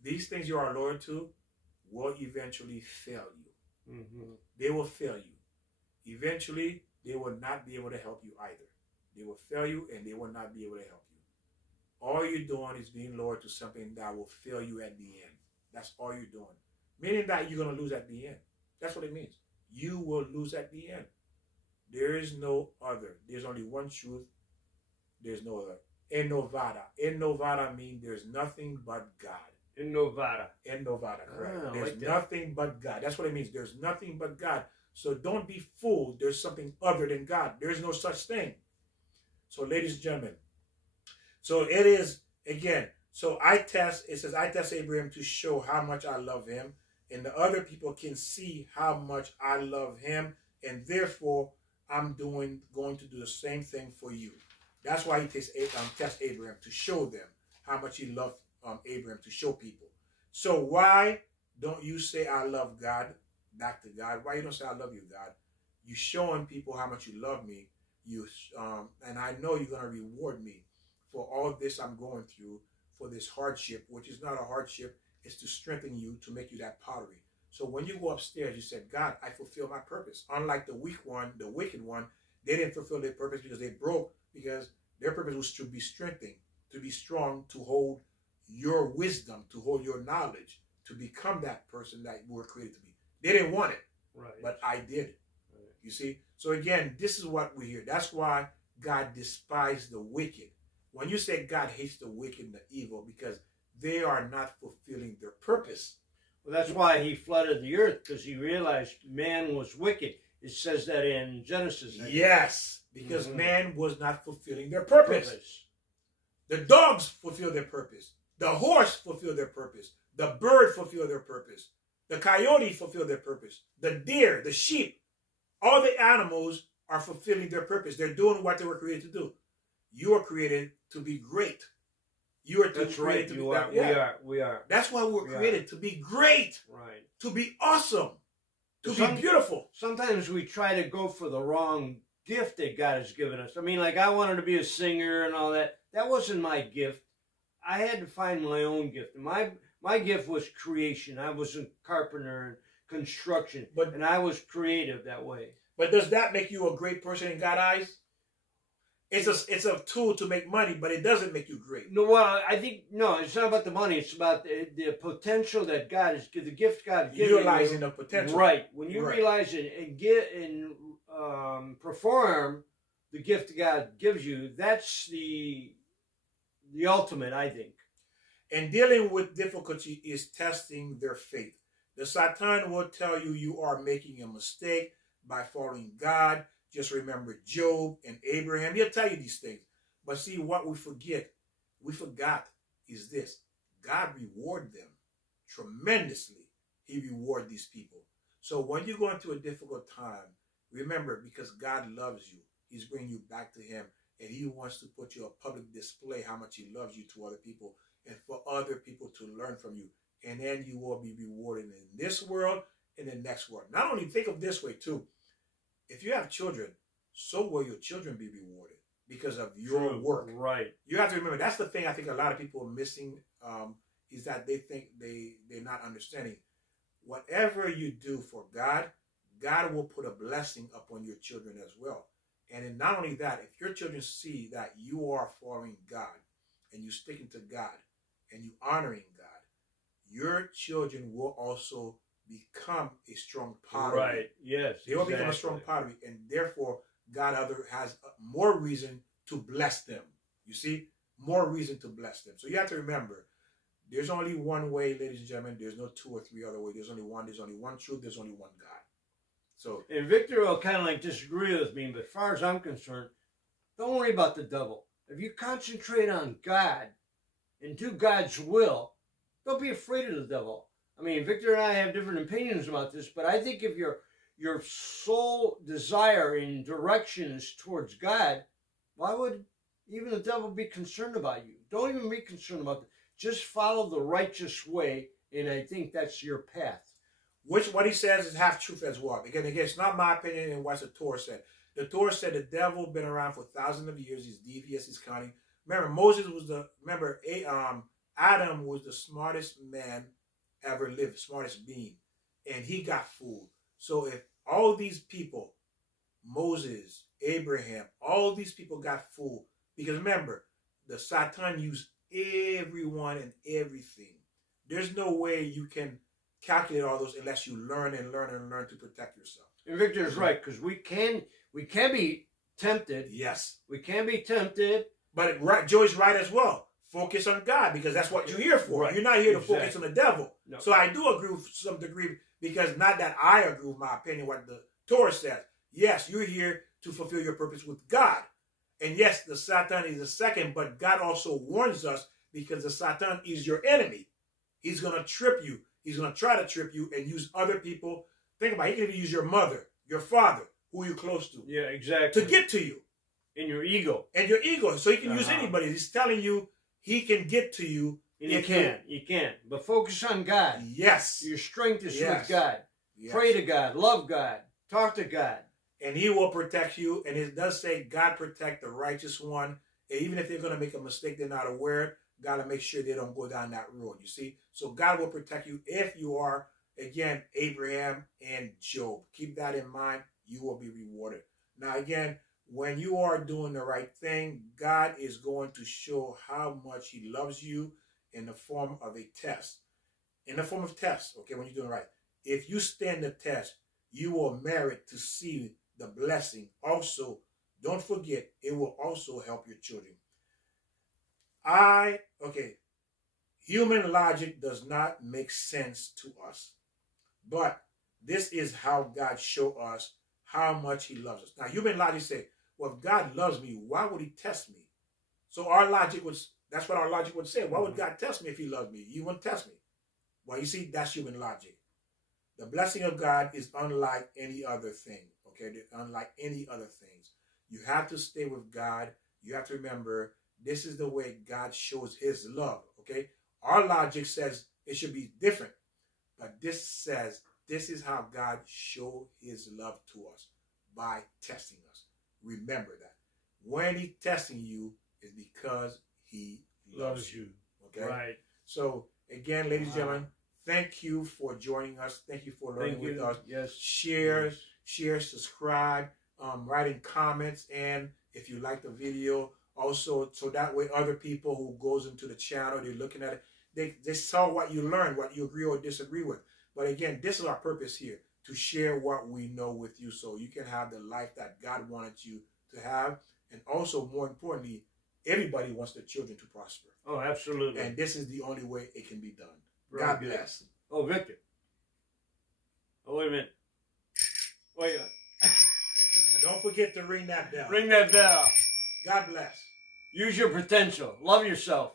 These things you are loyal to will eventually fail you. Mm-hmm. They will fail you. Eventually, they will not be able to help you either. They will fail you and they will not be able to help you. All you're doing is being loyal to something that will fail you at the end. That's all you're doing. Meaning that you're going to lose at the end. That's what it means. You will lose at the end. There is no other. There's only one truth. There's no other. En Novada. En Novada means there's nothing but God. In Novada. En Novada, correct. Ah, There's like that. nothing but God. That's what it means. There's nothing but God. So don't be fooled. There's something other than God. There's no such thing. So, ladies and gentlemen, so it is, again, so it says, I test Abraham to show how much I love him, and the other people can see how much I love him, and therefore, I'm going to do the same thing for you. That's why he tests Abraham, to show them how much he loved Abraham, to show people. So why don't you say, I love God, back to God? Why you don't say, I love you, God? You're showing people how much you love me. And I know you're going to reward me for all this I'm going through, for this hardship, which is not a hardship. It's to strengthen you, to make you that pottery. So when you go upstairs, you said, God, I fulfill my purpose. Unlike the wicked one, they didn't fulfill their purpose because they broke, because their purpose was to be strengthened, to be strong, to hold your wisdom, to hold your knowledge, to become that person that you were created to be. They didn't want it, Right. but I did. Right. You see? So again, this is what we hear. That's why God despised the wicked. When you say God hates the wicked and the evil, because they are not fulfilling their purpose. Well, that's why he flooded the earth, because he realized man was wicked. It says that in Genesis. Yes, because man was not fulfilling their purpose. The dogs fulfill their purpose. The horse fulfill their purpose. The bird fulfill their purpose. The coyote fulfill their purpose. The deer, the sheep, all the animals are fulfilling their purpose. They're doing what they were created to do. You are created to be great. You are created to be great. We are. That's why we're created, to be great. Right. To be awesome. To be beautiful. Sometimes we try to go for the wrong gift that God has given us. I mean, like, I wanted to be a singer and all that. That wasn't my gift. I had to find my own gift. My gift was creation. I was a carpenter and construction, and I was creative that way. But does that make you a great person in God's eyes? It's a tool to make money, but it doesn't make you great. No, well, I think, no, it's not about the money. It's about the potential that God has given, the gift God has given. Realizing the potential. Right. When you realize it and get and perform the gift God gives you, that's the ultimate, I think. And dealing with difficulty is testing their faith. The Satan will tell you you are making a mistake by following God. Just remember Job and Abraham. He'll tell you these things. But see, what we forgot is this. God rewarded them tremendously. He rewarded these people. So when you go into a difficult time, remember, because God loves you, he's bringing you back to him. And he wants to put you on public display how much he loves you to other people, and for other people to learn from you. And then you will be rewarded in this world and the next world. Not only, think of this way too. If you have children, so will your children be rewarded because of your work. Right. You have to remember, that's the thing I think a lot of people are missing, is that they think they're not understanding. Whatever you do for God, God will put a blessing upon your children as well. And then not only that, if your children see that you are following God and you sticking to God and you honoring God, your children will also become a strong pottery. Right, yes. They will become a strong pottery, and therefore God has more reason to bless them. You see? More reason to bless them. So you have to remember, there's only one way, ladies and gentlemen. There's no two or three other ways. There's only one truth. There's only one God. So, and Victor will kind of like disagree with me, but as far as I'm concerned, don't worry about the devil. If you concentrate on God and do God's will, don't be afraid of the devil. I mean, Victor and I have different opinions about this, but I think if your sole desire and direction is towards God, why would even the devil be concerned about you? Don't even be concerned about it. Just follow the righteous way, and I think that's your path. What he says is half truth as well. Again, it's not my opinion and what the Torah said. The Torah said the devil been around for thousands of years. He's devious, he's cunning. Remember, Adam was the smartest man ever lived, smartest being, and he got fooled. So if all these people, Moses, Abraham, all these people got fooled, because remember, the Satan used everyone and everything. There's no way you can calculate all those unless you learn and learn and learn to protect yourself. And Victor is right, because we can be tempted. Yes. We can be tempted. But Joy's right as well. Focus on God, because that's what you're here for. Right. You're not here to focus on the devil. No. So I do agree with some degree, because not that I agree with my opinion, what the Torah says. Yes, you're here to fulfill your purpose with God. And yes, the Satan is a second, but God also warns us, because the Satan is your enemy. He's going to trip you. He's going to try to trip you and use other people. Think about it. He can even use your mother, your father, who you're close to. Yeah, exactly. To get to you. And your ego. And your ego. So he can use anybody. He's telling you he can get to you. And he can. But focus on God. Yes. Your strength is with God. Yes. Pray to God. Love God. Talk to God. And he will protect you. And it does say God protect the righteous one. And even if they're going to make a mistake, they're not aware. Got to make sure they don't go down that road. You see? So God will protect you if you are, again, Abraham and Job. Keep that in mind. You will be rewarded. Now, again, when you are doing the right thing, God is going to show how much he loves you in the form of a test. In the form of tests, okay, when you're doing right. If you stand the test, you will merit to see the blessing. Also, don't forget, it will also help your children. Human logic does not make sense to us. But this is how God showed us how much he loves us. Now, human logic say, well, if God loves me, why would he test me? So our logic was, that's what our logic would say. Why would God test me if he loved me? He wouldn't test me. Well, you see, that's human logic. The blessing of God is unlike any other thing, okay? Unlike any other things. You have to stay with God. You have to remember, this is the way God shows his love, okay? Our logic says it should be different. But this says, this is how God showed his love to us, by testing us. Remember that. When he's testing you, is because he loves you. Okay? Right. So, again, ladies and gentlemen, thank you for joining us. Thank you for learning with us. Yes. Share, subscribe, write in comments, and if you like the video, also, so that way other people who goes into the channel, they're looking at it, they saw what you learned, what you agree or disagree with. But again, this is our purpose here, to share what we know with you so you can have the life that God wanted you to have. And also, more importantly, everybody wants their children to prosper. Oh, absolutely. And this is the only way it can be done. Very God good. bless. Oh, Victor. Oh, wait a minute. Wait a minute. Don't forget to ring that bell. Ring that bell. God bless. Use your potential. Love yourself.